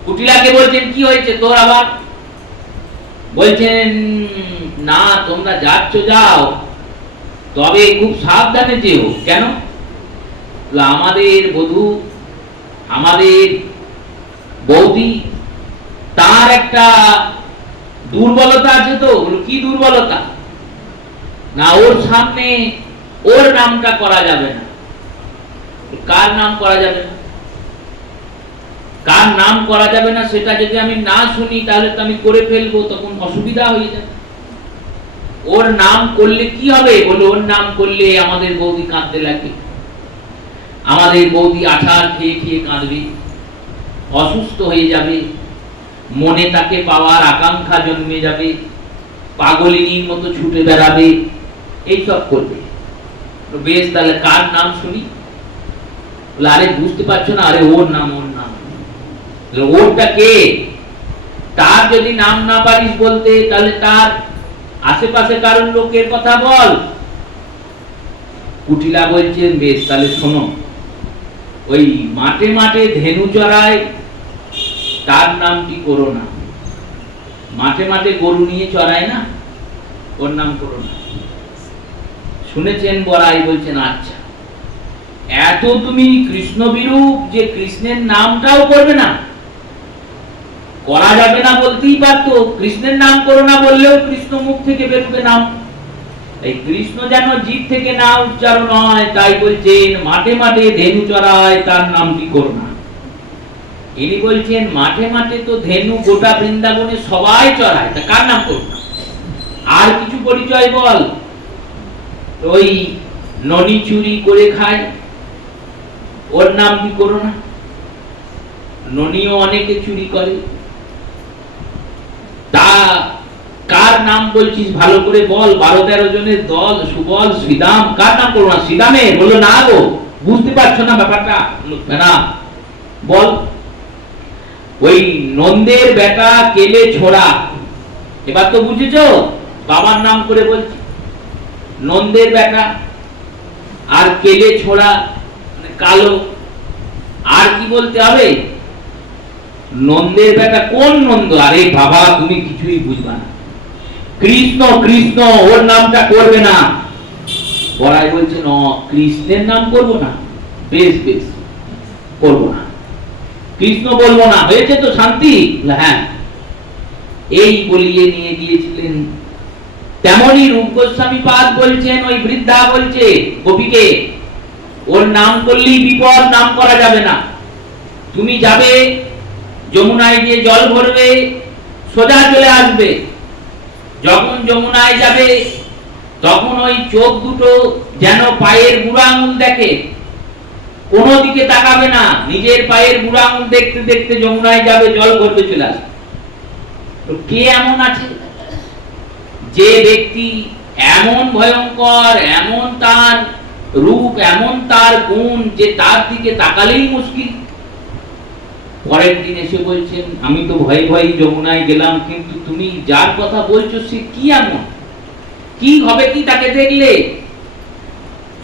কুটিলাকে বলছেন কি হয়েছে তোর আবার? বলছেন না, তোমরা যাচ্ছ যাও, তবে খুব সাবধানে যেও। কেন? আমাদের বধূ, আমাদের বৌদি, তার একটা দুর্বলতা আছে। তো কি দুর্বলতা? না, ওর সামনে ওর নামটা করা যাবে না। কার নাম করা যাবে না? কার নাম করা যাবে না সেটা যদি আমি না শুনি, তাহলে তো আমি করে ফেলবো, তখন অসুবিধা হয়ে যাবে। ওর নাম করলে কি হবে? বলে ওর নাম করলে আমাদের বৌদি কাঁদতে লাগবে, আমাদের বৌদি আঠার খেয়ে খেয়ে কাঁদবে, অসুস্থ হয়ে যাবে, মনে তাকে পাওয়ার আকাঙ্ক্ষা জন্মে যাবে, পাগলিনীর মতো ছুটে বেড়াবে, এইসব করবে। বেশ, তাহলে কার নাম শুনি? বলে আরে বুঝতে পারছো না? আরে ওর নাম, ওর নাম। ওরটা কে? তার যদি নাম না পারিস বলতে, তাহলে তার আশেপাশে কারণ লোকের কথা বল। কুটিলা বলছেন বেশ, তাহলে শোনো, ওই মাঠে মাঠে ধেনু চড়ায়, তার নামটি করো না। মাঠে মাঠে গরু নিয়ে চড়ায় না, ওর নাম করো না। শুনেছেন বড়াই? বলছেন আচ্ছা, এত তুমি কৃষ্ণ বিরূপ যে কৃষ্ণের নামটাও করবে না? করা যাবে না বলতেই পারতো, কৃষ্ণের নাম করো না বললেও কৃষ্ণ মুখ থেকে বেরোবে নাম। এই কৃষ্ণ যেন জিভ থেকে না উচ্চারণ হয়, তাই বলছেন মাঠে মাঠে ধেনু চড়ায়, তার নামটি করো না। ইনি বলছেন মাঠে মাঠে তো ধেনু গোটা বৃন্দাবনে সবাই চড়ায়, তা কার নাম করো না? আর কিছু পরিচয় বল। ওই ননি চুরি করে খায়, ওর নাম কি করো না? ননিও অনেকে চুরি করে, তা কার নাম বলছিস ভালো করে বল। 12-13 জনের দল, সুবল, শ্রীদাম, কার নাম করো না? শ্রীদামে? বললো না গো, বুঝতে পারছো না ব্যাপারটা। না বল। ওই নন্দের বেটা কেলে ছোড়া, এবার তো বুঝেছো? বাবার নাম করে বলছি, নন্দের বেটা আর কেলে ছোড়া, কালো, আর কি বলতে হবে? নন্দের বেটা কোন নন্দ? আরে বাবা তুমি কিছুই বুঝবা না, কৃষ্ণ কৃষ্ণ ওর নামটা করবে না। বড়াই বলছে ন কৃষ্ণের নাম করব না, বেশ বেশ করব না, কৃষ্ণ বলবো না, হয়েছে তো শান্তি? হ্যাঁ। এই বলিয়ে নিয়ে গিয়েছিলেন। তেমনি রূপ গোস্বামী পাদ বলছেন, ওই বৃদ্ধা বলছে গোপীকে, ওর নাম করলেই বিপদ, নাম করা যাবে না। তুমি যাবে যমুনায় গিয়ে জল ভরবে, সোজা চলে আসবে। যখন যমুনায় যাবে তখন ওই চোখ দুটো যেন পায়ের বুড়া আঙুল দেখে, কোনো দিকে তাকাবে না, নিজের পায়ের বুড়া আঙুল দেখতে দেখতে যমুনায় যাবে, জল ভরবে, চলে আসবে। তো কে এমন আছে যে ব্যক্তি এমন ভয়ঙ্কর, এমন তার রূপ, এমন তার গুণ যে তার দিকে তাকালেই মুশকিল। পরের দিন এসে বলছেন, আমি তো ভয়ে ভয়ে যমুনায় গেলাম, কিন্তু তুমি যার কথা বলছো সে কি এমন, কি হবে কি তাকে দেখলে?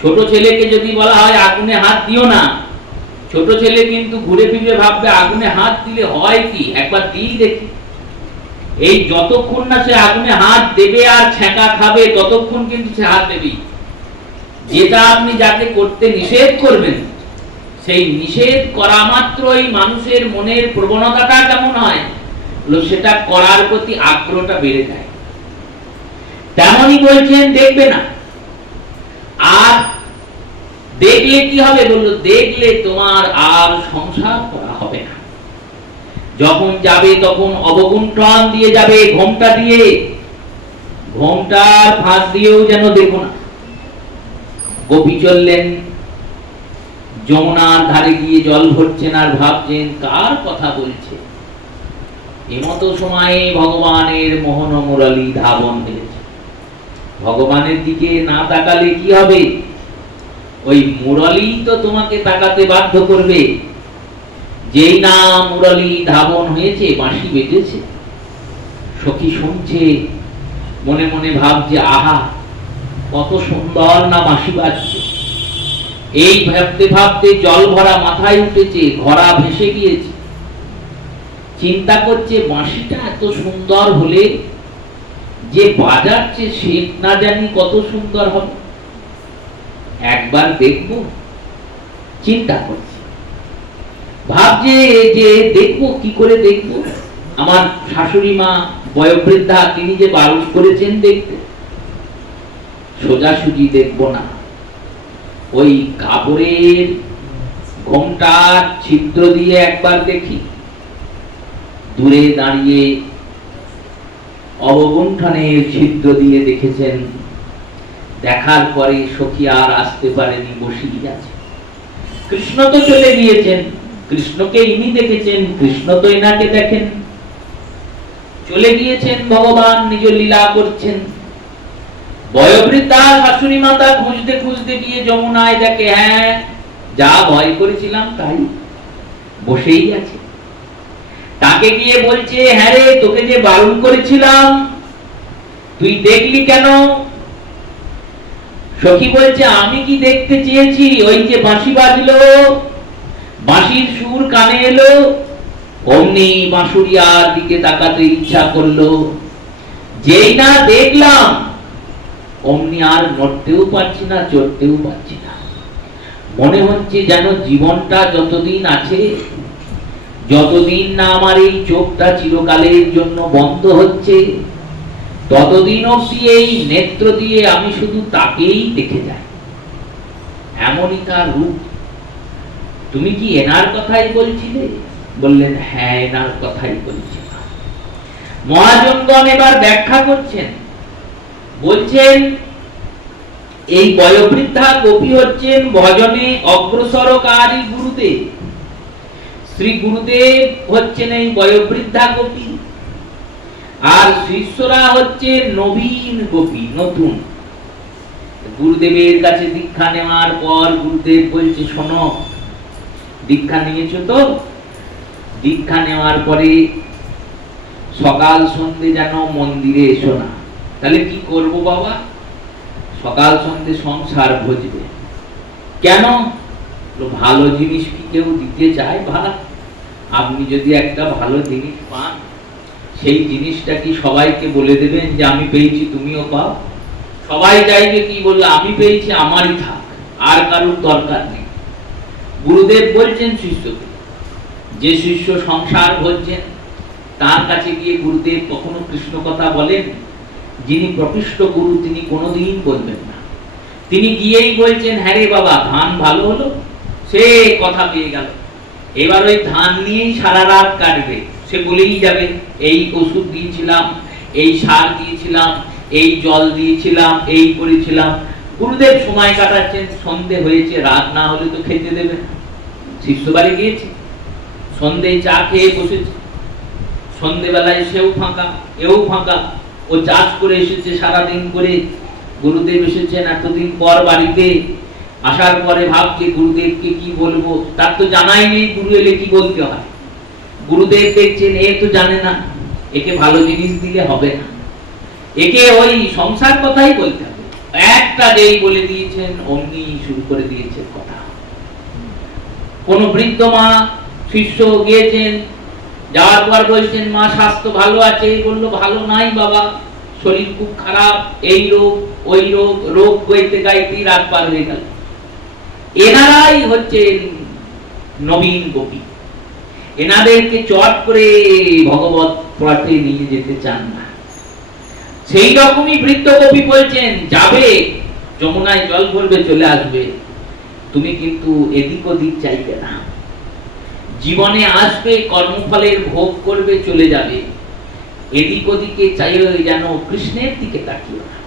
ছোট ছেলেকে যদি বলা হয় আগুনে হাত দিও না, ছোট ছেলে কিন্তু ঘুরে ফিরে ভাববে আগুনে হাত দিলে হয় কি, একবার দিই দেখি। এই যতক্ষণ না সে আগুনে হাত দেবে আর ছ্যাঁকা খাবে ততক্ষণ কিন্তু সে হাত দেবেই। যেটা আপনি যাকে করতে নিষেধ করবেন, সেই নিষেধ করা মাত্রই মানুষের মনের প্রবণতাটা কেমন হয়, সেটা করার প্রতি আগ্রহটা বেড়ে যায়। তেমনই বলছেন দেখবে না। আর দেখলে কি হবে? বললো দেখলে তোমার আর সংসার করা হবে না। যখন যাবে তখন অবগুণ্ঠন দিয়ে যাবে, ঘোমটা দিয়ে, ঘোমটার ফাঁক দিয়েও যেন দেখো না। গোপী চললেন, যমুনার ধারে গিয়ে জল ভরছেন আর ভাবছেন কার কথা বলছে। এমতো সময়ে ভগবানের মোহন মুরলী ধাবন হয়েছে। ভগবানের দিকে না তাকালে কি হবে? ওই মুরলী তো তোমাকে তাকাতে বাধ্য করবে। যেই না মুরলী ধাবন হয়েছে, বাঁশি বেজেছে, সখী শুনছে, মনে মনে ভাবছে আহা কত সুন্দর না বাঁশি বাজছে। এই ভাবতে ভাবতে জল ভরা মাথায় উঠেছে, ঘোড়া ভেসে গিয়েছে। চিন্তা করছে বাঁশিটা এত সুন্দর হলে যে বাজাচ্ছে সে না জানি কত সুন্দর হবে, একবার দেখবো। চিন্তা করছে, ভাবছে যে দেখবো, কি করে দেখবো? আমার শাশুড়ি মা বয়োবৃদ্ধা, তিনি যে বারণ করেছেন দেখতে, সোজাসুজি দেখবো না, ওই কাপড়ের ঘোমটার ছিদ্র দিয়ে একবার দেখি। দূরে দাঁড়িয়ে অবগুণ্ঠনের ছিদ্র দিয়ে দেখেছেন। দেখার পরে সখী আর আসতে পারেনি, বসেই আছে। কৃষ্ণ তো চলে গিয়েছেন, কৃষ্ণকে ইনি দেখেছেন, কৃষ্ণ তো এনাকে দেখেন। চলে গিয়েছেন, ভগবান নিজ লীলা করছেন। বয়োবৃদ্ধা শাশুড়ি মাতা খুঁজতে খুঁজতে গিয়ে যমুনায় দেখে, হ্যাঁ যা ভয় করেছিলাম তাই, বসেই আছে। তাকে গিয়ে বলছে, হ্যাঁ রে, তোকে যে বারণ করেছিলাম তুই দেখলি কেন? সখী বলছে, আমি কি দেখতে চেয়েছি? ওই যে বাঁশি বাজলো, বাঁশির সুর কানে এলো, অমনি বাঁশুড়িয়ার দিকে তাকাতে ইচ্ছা করলো। যেই না দেখলাম অমনি আর নড়তেও পারছি না, চড়তেও পারছি না। মনে হচ্ছে যেন জীবনটা যতদিন আছে, যতদিন না আমার এই চোখটা চিরকালের জন্য বন্ধ হচ্ছে, ততদিন অবধি এই নেত্র দিয়ে আমি শুধু তাকেই দেখে যাই। এমনই তার রূপ। তুমি কি এনার কথাই বলছিলে? বললেন, হ্যাঁ এনার কথাই বলছিলাম। মহাজনগণ এবার ব্যাখ্যা করছেন, বলছেন এই বয়োবৃদ্ধা গোপী হচ্ছেন ভজনে অগ্রসরকারী গুরুদেব। শ্রী গুরুদেব হচ্ছেন এই বয়োবৃদ্ধা গোপী, আর শিষ্যরা হচ্ছে নবীন গোপী, নতুন। গুরুদেবের কাছে দীক্ষা নেওয়ার পর গুরুদেব বলছে, শোনো, দীক্ষা নিয়েছো তো? দীক্ষা নেওয়ার পরে সকাল সন্ধে যেন মন্দিরে এসো না। তাহলে কি করব বাবা? সকাল সন্ধে সংসার ভজবে। কেন? ভালো জিনিস কি কেউ দিতে চায় ভাড়া? আপনি যদি একটা ভালো জিনিস পান, সেই জিনিসটা কি সবাইকে বলে দেবেন যে আমি পেয়েছি তুমিও পাও? সবাই চাইবে কি, বললে আমি পেয়েছি আমারই থাক, আর কারোর দরকার নেই। গুরুদেব বলছেন শিষ্যকে, যে শিষ্য সংসার ভোজ্যেন তার কাছে গিয়ে গুরুদেব কখনো কৃষ্ণ কথা বলেন? যিনি প্রকৃষ্ট গুরু তিনি কোনোদিন বলবেন না। তিনি গিয়েই বলছেন, হ্যাঁ রে বাবা, ধান ভালো হলো, সে কথা পেয়ে গেল, এবার ওই ধান নিয়েই সারা রাত কাটবে। সে বলেই যাবে, এই ওষুধ দিয়েছিলাম, এই সার দিয়েছিলাম, এই জল দিয়েছিলাম, এই করেছিলাম। গুরুদেব সময় কাটাচ্ছেন, সন্ধে হয়েছে, রাত না হলে তো খেতে দেবে না। শিষ্য বাড়ি গিয়েছে, সন্ধে চা খেয়ে বসেছে, সন্ধেবেলায় সেও ফাঁকা এও ফাঁকা। ও চাষ করে এসেছে সারাদিন করে, গুরুদেব এসেছেন এতদিন পর বাড়িতে। আসার পরে ভাবছে গুরুদেবকে কি বলবো, তার তো জানাই নেই গুরু এলে কি বলতে হয়। গুরুদেব দেখছেন এ তো জানে না, একে ভালো জিনিস দিলে হবে না, একে ওই সংসার কথাই বলতে হবে। একটা যেই বলে দিয়েছেন অমনি শুরু করে দিয়েছে কথা। কোন বৃদ্ধ মা শিষ্য গিয়েছেন, যাওয়ার পর বলছেন মা স্বাস্থ্য ভালো আছে? বললো ভালো নাই বাবা, শরীর খুব খারাপ, এই রোগ ওই রোগ, রোগ গাইতে গাইতে রাত পার হয়ে গেল। এনারাই হচ্ছেন নবীন গোপী, এনাদেরকে চট করে ভগবত পথে নিয়ে যেতে চান না। সেই রকমই বৃদ্ধ গোপী বলছেন, যাবে যমুনায় জল ভরবে চলে আসবে, তুমি কিন্তু এদিক ওদিক চাইবে না। জীবনে আসবে, কর্মফলের ভোগ করবে, চলে যাবে, এদিক ওদিকে চাইও যেন কৃষ্ণের দিকে তাকিও না।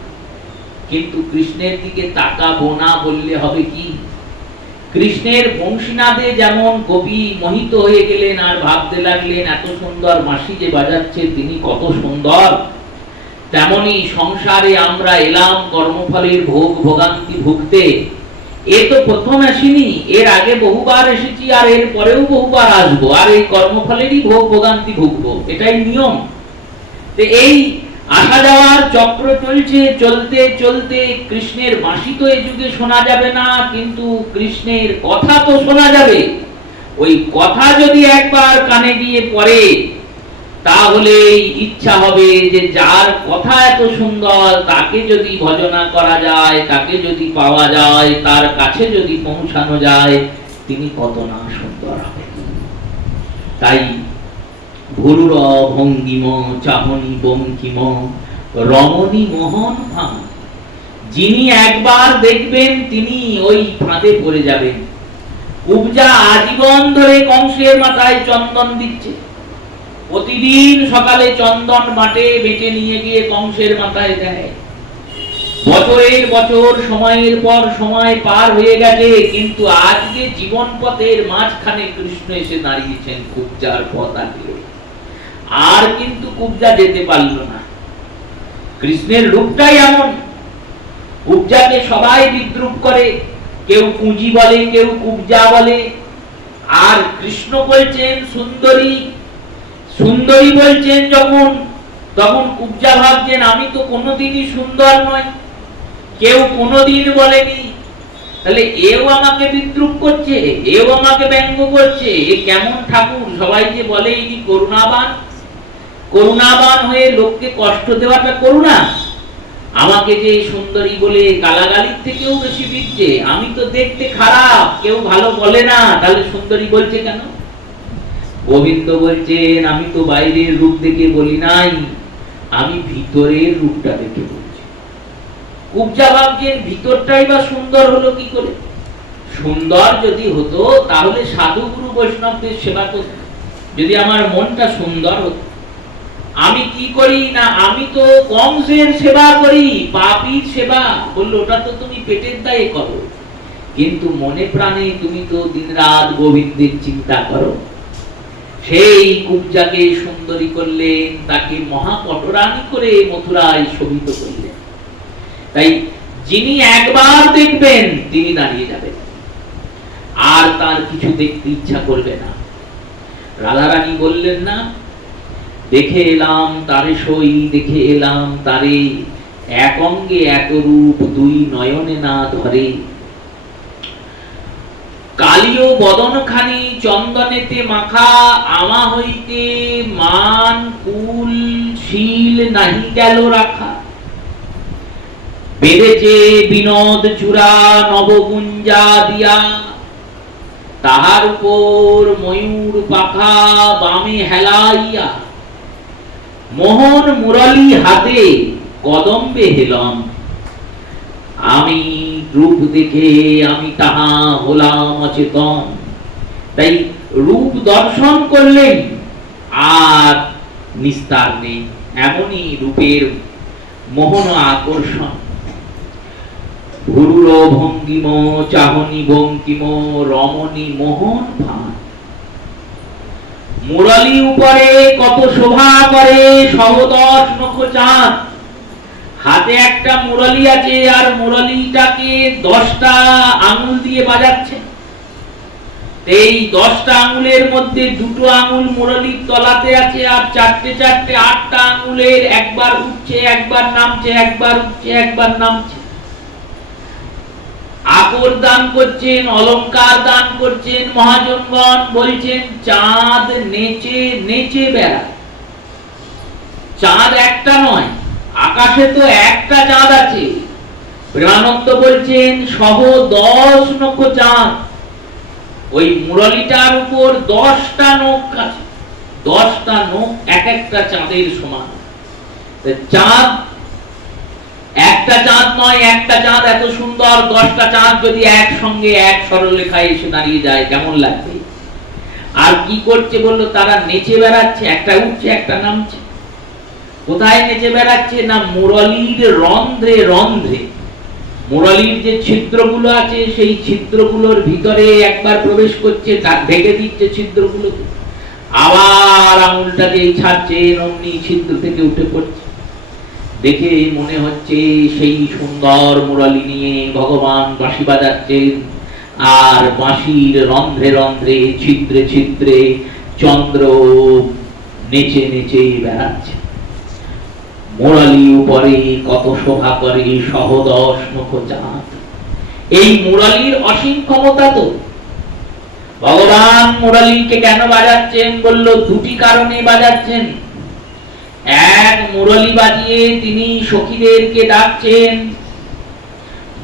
কিন্তু কৃষ্ণের দিকে তাকাবো না বললে হবে কি? কৃষ্ণের বংশীনাদে যেমন গোপী মোহিত হয়ে গেলেন আর ভাবতে লাগলেন এত সুন্দর মাসি যে বাজাচ্ছে তিনি কত সুন্দর, তেমনি সংসারে আমরা এলাম কর্মফলের ভোগ ভোগান্তি ভুগতে। এ তো প্রথম আসিনি, এর আগে বহুবার এসেছি, আর এর পরেও বহুবার আসবো, আর এই কর্মফলেরই ভোগ ভোগান্তি ভুগবো, এটাই নিয়ম। তো এই আসা যাওয়ার চক্র চলছে, চলতে চলতে কৃষ্ণের বাঁশি তো এই যুগে শোনা যাবে না, কিন্তু কৃষ্ণের কথা তো শোনা যাবে। ওই কথা যদি একবার কানে গিয়ে পড়ে, তাহলে ইচ্ছা হবে যে যার কথা এত সুন্দর তাকে যদি ভজনা করা যায়, তাকে যদি পাওয়া যায়, তার কাছে যদি পৌঁছানো যায়, তিনি কত না সুন্দর হবে। তাই ভুরুর ভঙ্গিম চাহনি বঙ্কিম রমণী মোহন ফাঁদ, যিনি একবার দেখবেন তিনি ওই ফাঁদে পড়ে যাবেন। কুবজা আজীবন ধরে কংসের মাথায় চন্দন দিচ্ছে, প্রতিদিন সকালে চন্দন বাটে বেটে নিয়ে গিয়ে কংসের মাথায় দেয়। বছরের বছর সময়ের পর সময় পার হয়ে গেছে, কিন্তু আজকে জীবন পথের মাঝখানে কৃষ্ণ এসে দাঁড়িয়েছেন কুবজার পথ আগলে। আর কিন্তু কুবজা যেতে পারল না। কৃষ্ণের রূপটাই এমন, কুবজাকে সবাই বিদ্রুপ করে, কেউ কুঁজি বলে, কেউ কুবজা বলে। আর কৃষ্ণ বলছেন সুন্দরী, সুন্দরী বলছেন যখন, তখন কুবজা ভাবছেন আমি তো কোনোদিনই সুন্দর নয়, কেউ কোনোদিন বলেনি, তাহলে এও আমাকে বিদ্রুপ করছে, এও আমাকে ব্যঙ্গ করছে, এ কেমন ঠাকুর? সবাই যে বলে ইনি করুণাবান, করুণাবান হয়ে লোককে কষ্ট দেওয়াটা করুণা। আমাকে যে সুন্দরী বলে গালাগালির থেকেও বেশি দিচ্ছে, আমি তো দেখতে খারাপ, কেউ ভালো বলে না, তাহলে সুন্দরী বলছে কেন? গোবিন্দ বলছেন আমি তো বাইরের রূপ দেখে বলি নাই, আমি ভিতরের রূপটা দেখে বলছি। কুবজা ভাবছেন ভিতরটাই বা সুন্দর হলো কি করে? সুন্দর যদি হতো তাহলে সাধু গুরু বৈষ্ণবদের সেবা করত। যদি আমার মনটা সুন্দর হতো, আমি কি করি না, আমি তো কংসের সেবা করি, পাপীর সেবা। বললো ওটা তো তুমি পেটের দায়ে করো, কিন্তু মনে প্রাণে তুমি তো দিনরাত গোবিন্দের চিন্তা করো। সেই কুবজাকে সুন্দরী করলেন, তাকে মহাপটরানী করে মথুরায় শোভিত করলেন। তাই যিনি একবার দেখবেন তিনি দাঁড়িয়ে যাবেন, আর তার কিছু দেখতে ইচ্ছা করবে না। রাধারানী বললেন না, দেখে এলাম তারে সই, দেখে এলাম তারে, এক অঙ্গে এত রূপ দুই নয়নে না ধরে। কালী আলিও বদনখানি চন্দনেতে মাখা, আমা হইতে মান কুল শীল নাহি গেল রাখা। বেঁধেছে বিনোদ চূড়া নবগুঞ্জা দিয়া, তাহার উপর ময়ূর পাখা বামে হেলাইয়া। মোহন মুরলী হাতে কদম্বে হেলন, আমি রূপ দেখে আমি তাহা হলাম অচেতন। তাই রূপ দর্শন করলেন আর নিস্তার নেই, এমনই রূপের মোহন আকর্ষণ। ভুরুর ভঙ্গিম চাহনি বঙ্কিম রমণী মোহন ভান। মুরলী উপরে কত শোভা করে সহদশ নখ চাঁদ। হাতে একটা মুরলী আছে আর মুরলীটাকে 10টা আঙুল দিয়ে বাজাচ্ছে। এই 10টা আঙুলের মধ্যে 2টো আঙুল মুরলীর তলাতে আছে, আর 4টে 8টা আঙুলের একবার উঠছে একবার নামছে, একবার উঠছে একবার নামছে। আকর দান করছেন, অলংকার দান করছেন মহাজনগণ, বলছেন চাঁদ নেচে নেচে বেড়ায়। চাঁদ একটা নয়, আকাশে তো একটা চাঁদ আছে। প্রেমানন্দ বলছেন সহ 10 নখ চাঁদ। ওই মুরলীটার উপর 10টা নখ আছে, 10টা নখ এক একটা চাঁদের সমান। চাঁদ একটা চাঁদ নয়, একটা চাঁদ এত সুন্দর, 10টা চাঁদ যদি একসঙ্গে এক সরলরেখায় এসে দাঁড়িয়ে যায় কেমন লাগবে। আর কি করছে বললো, তারা নেচে বেড়াচ্ছে, একটা উঠছে একটা নামছে। কোথায় নেচে বেড়াচ্ছে না, মুরলীর রন্ধ্রে রন্ধ্রে। মুরলীর যে ছিদ্রগুলো আছে সেই ছিদ্রগুলোর ভিতরে একবার প্রবেশ করছে, ঢেকে দিচ্ছে ছিদ্রগুলোকে, আবার আঙুলটা যেই ছাড়ছেন অমনি ছিদ্র থেকে উঠে পড়ছে। দেখে মনে হচ্ছে সেই সুন্দর মুরলী নিয়ে ভগবান বাঁশি বাজাচ্ছেন, আর বাঁশির রন্ধ্রে রন্ধ্রে ছিদ্রে ছিদ্রে চন্দ্র নেচে নেচে বেড়াচ্ছে। মুরলী উপরে কত শোভা করে সহদশ নখ চাঁদ। এই মুরলীর অসীম ক্ষমতা তো। ভগবান মুরলীকে কেন বাজাচ্ছেন বলল, 2টি কারণে বাজাচ্ছেন। এক, মুরলী বাজিয়ে তিনি সখীদেরকে ডাকছেন,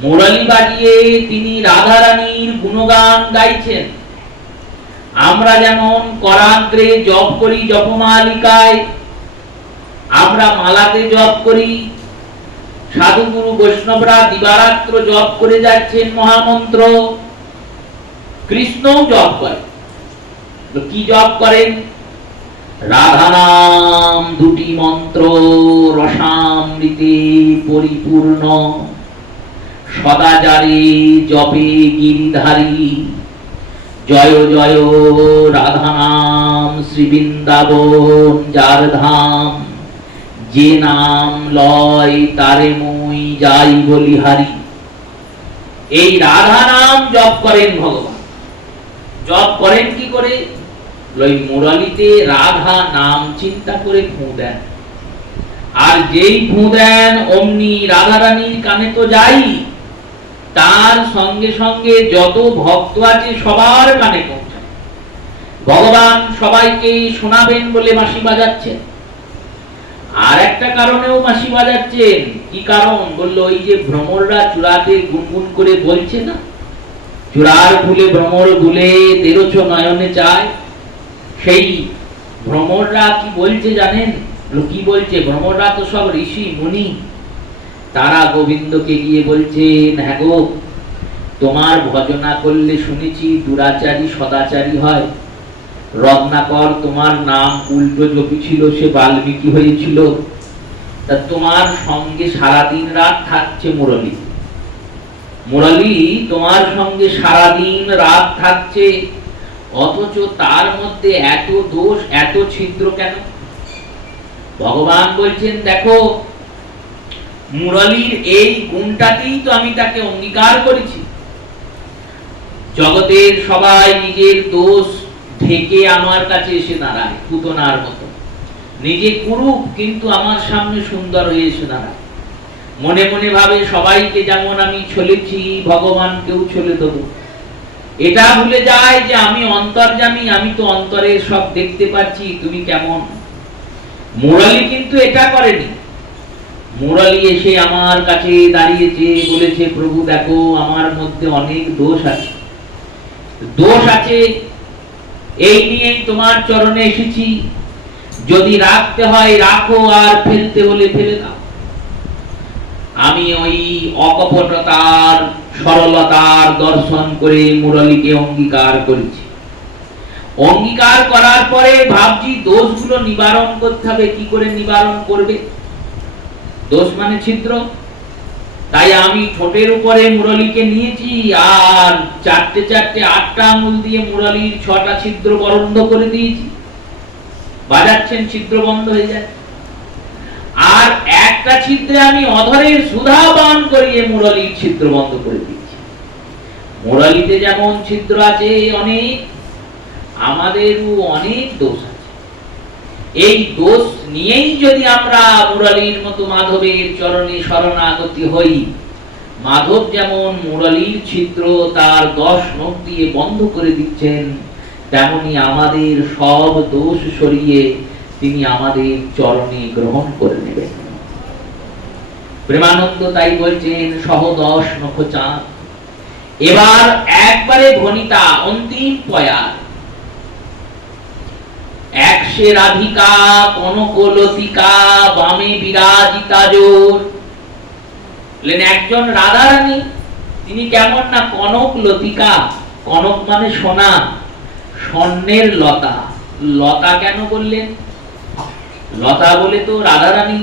মুরলী বাজিয়ে তিনি রাধা রানীর গুণগান গাইছেন। আমরা যেমন করাগ্রে জপ করি জপমালিকায়, আমরা মালাতে জপ করি, সাধু গুরু বৈষ্ণবরা দিবারাত্র জপ করে যাচ্ছেন মহামন্ত্র। কৃষ্ণও জপ করে। কি জপ করেন? রাধা নাম 2টি মন্ত্র রসামৃতে পরিপূর্ণ, সদাচারে জপে গিরিধারী। জয় জয় রাধা নাম শ্রী বৃন্দাবন যার ধাম, যে নাম লয় তারে মই যাই বলিহারি। এই রাধা নাম জপ করেন ভগবান। জপ করেন কি করে? ওই মুরলীতে রাধা নাম চিন্তা করে ফু দেন, আর যেই ফু দেন অমনি রাধা রানীর কানে তো যাই, তার সঙ্গে সঙ্গে যত ভক্ত আছে সবার কানে পৌঁছায়। ভগবান সবাইকে শোনাবেন বলে বাঁশি বাজাচ্ছেন। আর একটা কারণেও বাঁশি বাজাচ্ছেন। কি কারণ বললো, ওই যে ভ্রমররা চূড়াতে গুনগুন করে বলছে না, চূড়ার ফুলে ভ্রমর গুলে 13 নয়নে চায়। সেই ভ্রমররা কি বলছে জানেন? কি বলছে? ভ্রমররা তো সব ঋষি মুনি, তারা গোবিন্দকে গিয়ে বলছেন, হ্যাঁ গো, তোমার ভজনা করলে শুনেছি দুরাচারী সদাচারী হয়। রত্নাকর তোমার নাম উল্টো জপেছিল, সে বাল্মীকি হয়েছিল। তা তোমার সঙ্গে সারাদিন রাত থাকছে মুরলী, মুরলী তোমার সঙ্গে সারাদিন রাত থাকছে, অথচ তার মধ্যে এত দোষ এত ছিদ্র কেন? ভগবান বলছেন, দেখো মুরলীর এই গুণটাতেই তো আমি তাকে অঙ্গীকার করেছি। জগতের সবাই নিজের দোষ ঢেকে আমার কাছে এসে দাঁড়ায় পুতনার মতো, নিজে কুরূপ কিন্তু আমার সামনে সুন্দর হয়ে এসে দাঁড়ায়। মনে মনে ভাবে সবাইকে যেমন আমি ছলেছি ভগবানকেও ছলে দেবো। এটা ভুলে যায় যে আমি অন্তর্যামী, আমি তো অন্তরে সব দেখতে পাচ্ছি, তুমি কেমন। মুরালি কিন্তু এটা করেনি। মুরালি এসে আমার কাছে দাঁড়িয়েছে, বলেছে প্রভু দেখো আমার মধ্যে অনেক দোষ আছে, দোষ আছে, এই নিয়েই তোমার চরণে এসেছি, যদি রাখতে হয় রাখো, আর ফেলতে হলে ফেলে দাও। আমি ওই অকপটতার সরলতার দর্শন করে মুরালিকে অঙ্গীকার করেছি। অঙ্গীকার করার পরে ভাবছি দোষগুলো নিবারণ করতে হবে। কি করে নিবারণ করবে? দোষ মানে ছিদ্র। তাই আমি ঠোঁটের উপরে মুরালিকে নিয়েছি, আর চারটে চারটে 8টা আঙুল দিয়ে মুরালির 6টা ছিদ্র বন্ধ করে দিয়েছি। বাজাচ্ছেন, ছিদ্র বন্ধ হয়ে যায়। আর একটা ছিদ্রে আমি অধরের সুধা পান করিয়ে মুরালির ছিদ্র বন্ধ করে দিয়েছি। মুরালিতে যেমন ছিদ্র আছে অনেক, আমাদেরও অনেক দোষ আছে। এই দোষ নিয়েই যদি আমরা মুরালির মতো মাধবের চরণে শরণাগতি হই, মাধব যেমন মুরালির ছিদ্র তার 10 নখ দিয়ে বন্ধ করে দিচ্ছেন, তেমনি আমাদের সব দোষ সরিয়ে তিনি আমাদের চরণে গ্রহণ করে নেবেন। প্রেমানন্দ তাই বলছেন সহ 10 নখ চাঁদ। এবার একবারে ভনিতা অন্তিম পয়া, একশে রাধিকা কনক লতিকা বামে বিরাজিতা জোর। একজন রাধা রানী, তিনি কেমন না কনক লতিকা, কনক মানে সোনা, স্বর্ণের লতা। লতা কেন বললেন? লতা বলে তো রাধা রানী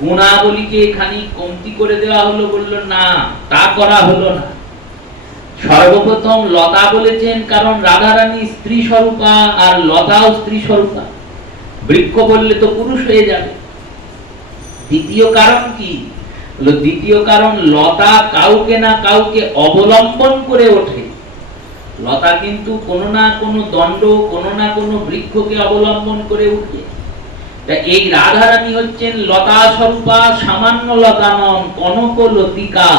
গুণাবলীকে খানিক কমতি করে দেওয়া হলো, বলল না, তা করা হলো না। সর্বপ্রথম লতা বলেছেন কারণ রাধা রানী স্ত্রী স্বরূপা, আর লতাও স্ত্রী স্বরূপা। বৃক্ষ বললে তো পুরুষ হয়ে যাবে। দ্বিতীয় কারণ কি? দ্বিতীয় কারণ লতা কাউকে না কাউকে অবলম্বন করে ওঠে। লতা কিন্তু কোনো না কোনো দণ্ড, কোনো না কোনো বৃক্ষকে অবলম্বন করে উঠে। এই রাধা রানী হচ্ছেন লতা স্বরূপা, সামান্য লতা নন, কনক লতিকা,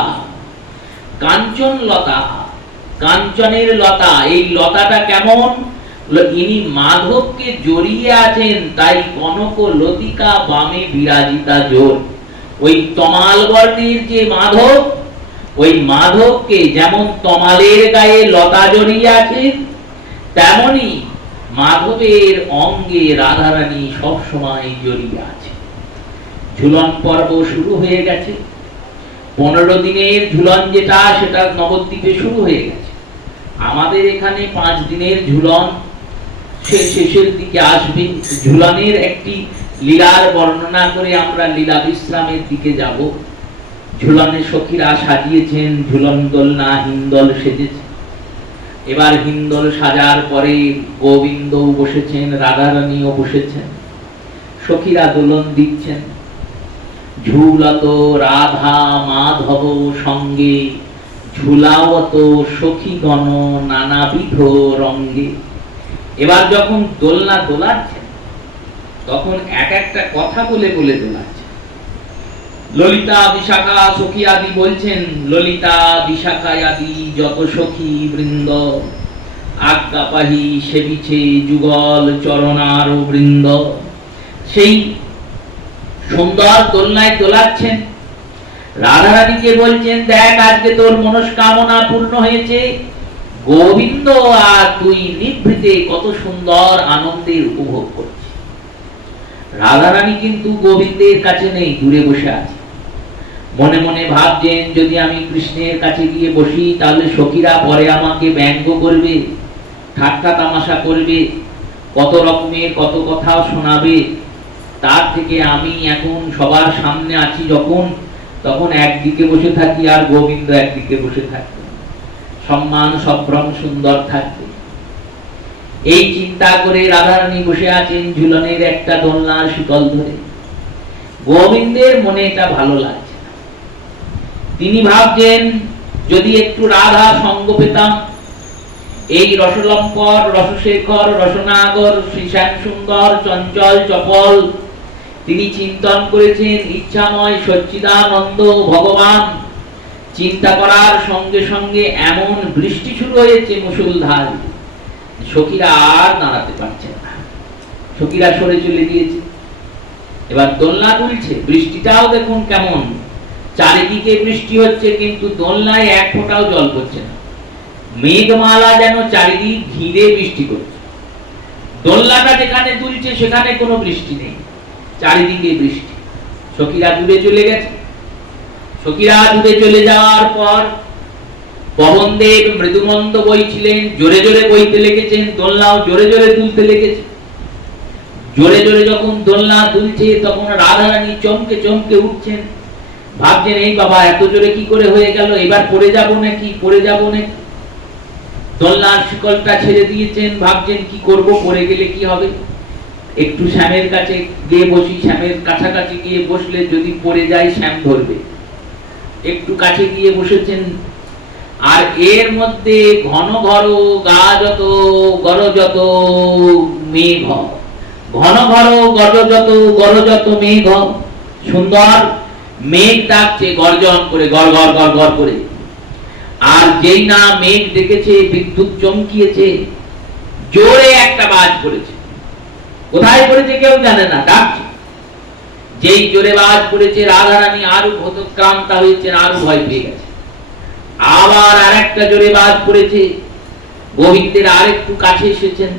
কাঞ্চন লতা, কাঞ্চনের লতা। এই লতাটা কেমন? ইনি মাধবকে জড়িয়ে আছেন, তাই কনক লতিকা বামে বিরাজিতা জোর। ওই তমাল বর্ণের যে মাধব, ওই মাধবকে যেমন তমালের গায়ে লতা জড়িয়ে আছে, তেমনি মাধবের অঙ্গে রাধারানী সব সময় জড়িয়ে আছে। ঝুলন পর্ব শুরু হয়ে গেছে। 15 দিনের ঝুলন যেটা, সেটা নবদ্বীপে শুরু হয়ে গেছে। আমাদের এখানে 5 দিনের ঝুলন শেষের দিকে আসবে। ঝুলনের একটি লীলার বর্ণনা করে আমরা লীলা বিশ্রামের দিকে যাব। ঝুলনে সখীরা সাজিয়েছেন ঝুলন দোলনা, হিন্দল সেজেছে। এবার হিন্দল সাজার পরে গোবিন্দ বসেছেন, রাধারানীও বসেছেন, সখীরা দোলন দিচ্ছেন। ঝুলত রাধা মাধব সঙ্গে, ঝুলাওত সখীগণ নানাবিধ রঙ্গে। এবার যখন দোলনা দোলাচ্ছেন, তখন এক একটা কথা বলে বলে দোলাচ্ছেন। ললিতা বিশাখা সখী আদি বলছেন, ললিতা বিশাখা আদি যত সখী বৃন্দ, আজ্ঞাপাহি সেবিছে যুগল চরণার বৃন্দ। সেই সুন্দর দোলনায় দোলাচ্ছেন। রাধারানীকে বলছেন, দেখ আজকে তোর মনস্কামনা পূর্ণ হয়েছে। গোবিন্দ আর তুই নিভৃতে কত সুন্দর আনন্দের উপভোগ করছিস। রাধারানী কিন্তু গোবিন্দের কাছে নেই, দূরে বসে আছে। মনে মনে ভাবছেন, যদি আমি কৃষ্ণের কাছে গিয়ে বসি তাহলে সখীরা পরে আমাকে ব্যঙ্গ করবে, ঠাট্টা তামাশা করবে, কত রকমের কত কথা শোনাবে। তার থেকে আমি এখন সবার সামনে আছি যখন, তখন একদিকে বসে থাকি আর গোবিন্দ একদিকে বসে থাকবে, সম্মান সম্ভ্রম সুন্দর থাকবে। এই চিন্তা করে রাধারানী বসে আছেন ঝুলনের একটা দোলনার শিকল ধরে। গোবিন্দের মনে এটা ভালো লাগছে। তিনি ভাবছেন, যদি একটু রাধা সঙ্গ পেতাম। এই রসলম্পর, রসশেখর, রসনাগর, শ্রীশ্যাম সুন্দর, চঞ্চল চপল, তিনি চিন্তন করেছেন ইচ্ছাময় সচ্চিদানন্দ ভগবান, চিন্তা করার সঙ্গে সঙ্গে এমন বৃষ্টি শুরু হয়েছে মুষলধার, সখীরা আর দাঁড়াতে পারছে না, সখীরা সরে চলে গিয়েছে। এবার দোলনা দুলছে, বৃষ্টিটাও দেখুন কেমন, চারিদিকে বৃষ্টি হচ্ছে কিন্তু দোলনায় এক ফোঁটাও জল পড়ছে না, মেঘমালা যেন চারিদিক ঘিরে বৃষ্টি করছে। দোলনাটা যেখানে দুলছে সেখানে কোনো বৃষ্টি নেই, চারিদিকে বৃষ্টি। সখীরা দূরে চলে গেছে। সখীরা দূরে চলে যাওয়ার পর পবনদেব মৃদুমন্দ বইছিলেন, জোরে জোরে বইতে লেগেছেন, দোলনাও জোরে জোরে দুলতে লেগেছে। জোরে জোরে যখন দোলনা দুলছে তখন রাধারানী চমকে চমকে উঠছেন, ভাবছেন এই বাবা এত জোরে কি করে হয়ে গেল, এবার পড়ে যাব নাকি, পড়ে যাব নাকি। দোলনার শিকলটা ছেড়ে দিয়েছেন, ভাবছেন কি করব, পড়ে গেলে কি হবে, একটু শ্যামের কাছে গিয়ে বসি, শ্যামের কাছাকাছি গিয়ে বসলে যদি পড়ে যায় শ্যাম ধরবে। একটু কাছে গিয়ে বসেছেন, আর এর মধ্যে ঘন ঘর গা যত গরজত মেঘ, ঘন ঘর গরজত গরজত মেঘ, সুন্দর মেঘ ডাকছে গর্জন করে, গড় গড় গড় গড় করে। আর যেই না মেঘ দেখেছে বিদ্যুৎ চমকিয়েছে, জোরে একটা বাজ পড়েছে, কোথায় পড়েছে কেউ জানে না, ডাকছে। যেই জোরে বাজ পড়েছে রাধারানী আরো ভতক্রান্তা হয়েছেন, আরো ভয় পেয়ে গেছে। আবার আরেকটা জোরে বাজ পড়েছে, গোবিন্দের আরেকটু কাছে এসেছেন,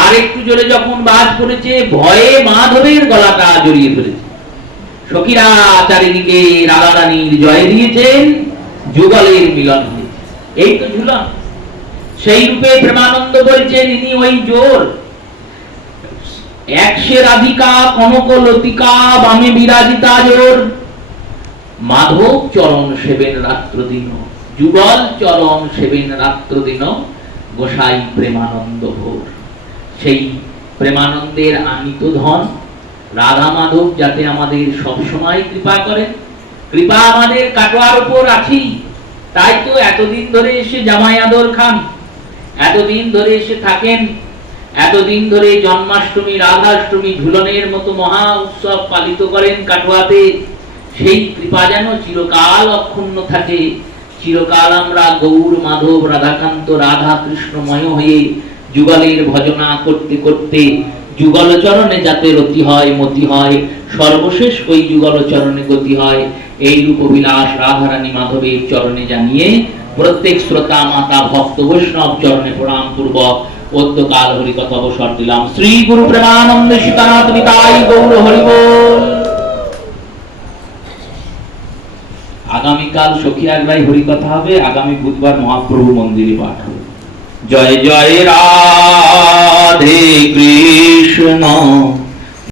আর একটু জোরে যখন বাজ পড়েছে ভয়ে মাধবের গলাটা জড়িয়ে ফেলেছে। সখীরা চারিদিকে রাধারানীর জয় দিয়েছেন, যুগলের মিলন হয়েছে। এই তো ঝুলন, সেই রূপে প্রেমানন্দ বলছেন ইনি ওই জোর, একশে রাধিকা কনক লতিকা বামে বিরাজিতা জোর, মাধব চরণ সেবেন রাত্র দিন, যুগল চরণ সেবেন রাত্র দিন, গোসাই প্রেমানন্দ ভোর। সেই প্রেমানন্দের আনিত ধন রাধা মাধব যাতে আমাদের সব সময় কৃপা করেন, কৃপা আমাদের কাটোয়ার উপর আছেই। তাই তো এতদিন ধরে এসে জামাই আদর খান, এতদিন ধরে এসে থাকেন, এতদিন ধরে জন্মাষ্টমী রাধাষ্টমী ঝুলনের মতো মহা উৎসব পালিত করেন কাটোয়াতে। সেই কৃপা যেন চিরকাল অক্ষুণ্ণ থাকে, চিরকাল আমরা গৌর মাধব রাধাকান্ত রাধা কৃষ্ণময় হয়ে যুগলের ভজনা করতে করতে যুগল চরণে যাতে রতি হয়, মতি হয়, সর্বশেষ ওই যুগল চরণে গতি হয়, এই রূপ বিলাস রাধারানী মাধবের চরণে জানিয়ে প্রত্যেক শ্রোতা মাতা ভক্ত বৈষ্ণব চরণে প্রণাম পূর্বক অদ্যকাল হরি কথা অবসর দিলাম। শ্রী গুরু প্রেমানন্দ সীতানাথ নিতাই গৌর হরি বল। আগামীকাল সখিয়াগ্রায় হরি কথা হবে, আগামী বুধবার মহাপ্রভু মন্দিরে পাঠ হবে। জয় জয় রাধে কৃষ্ণ।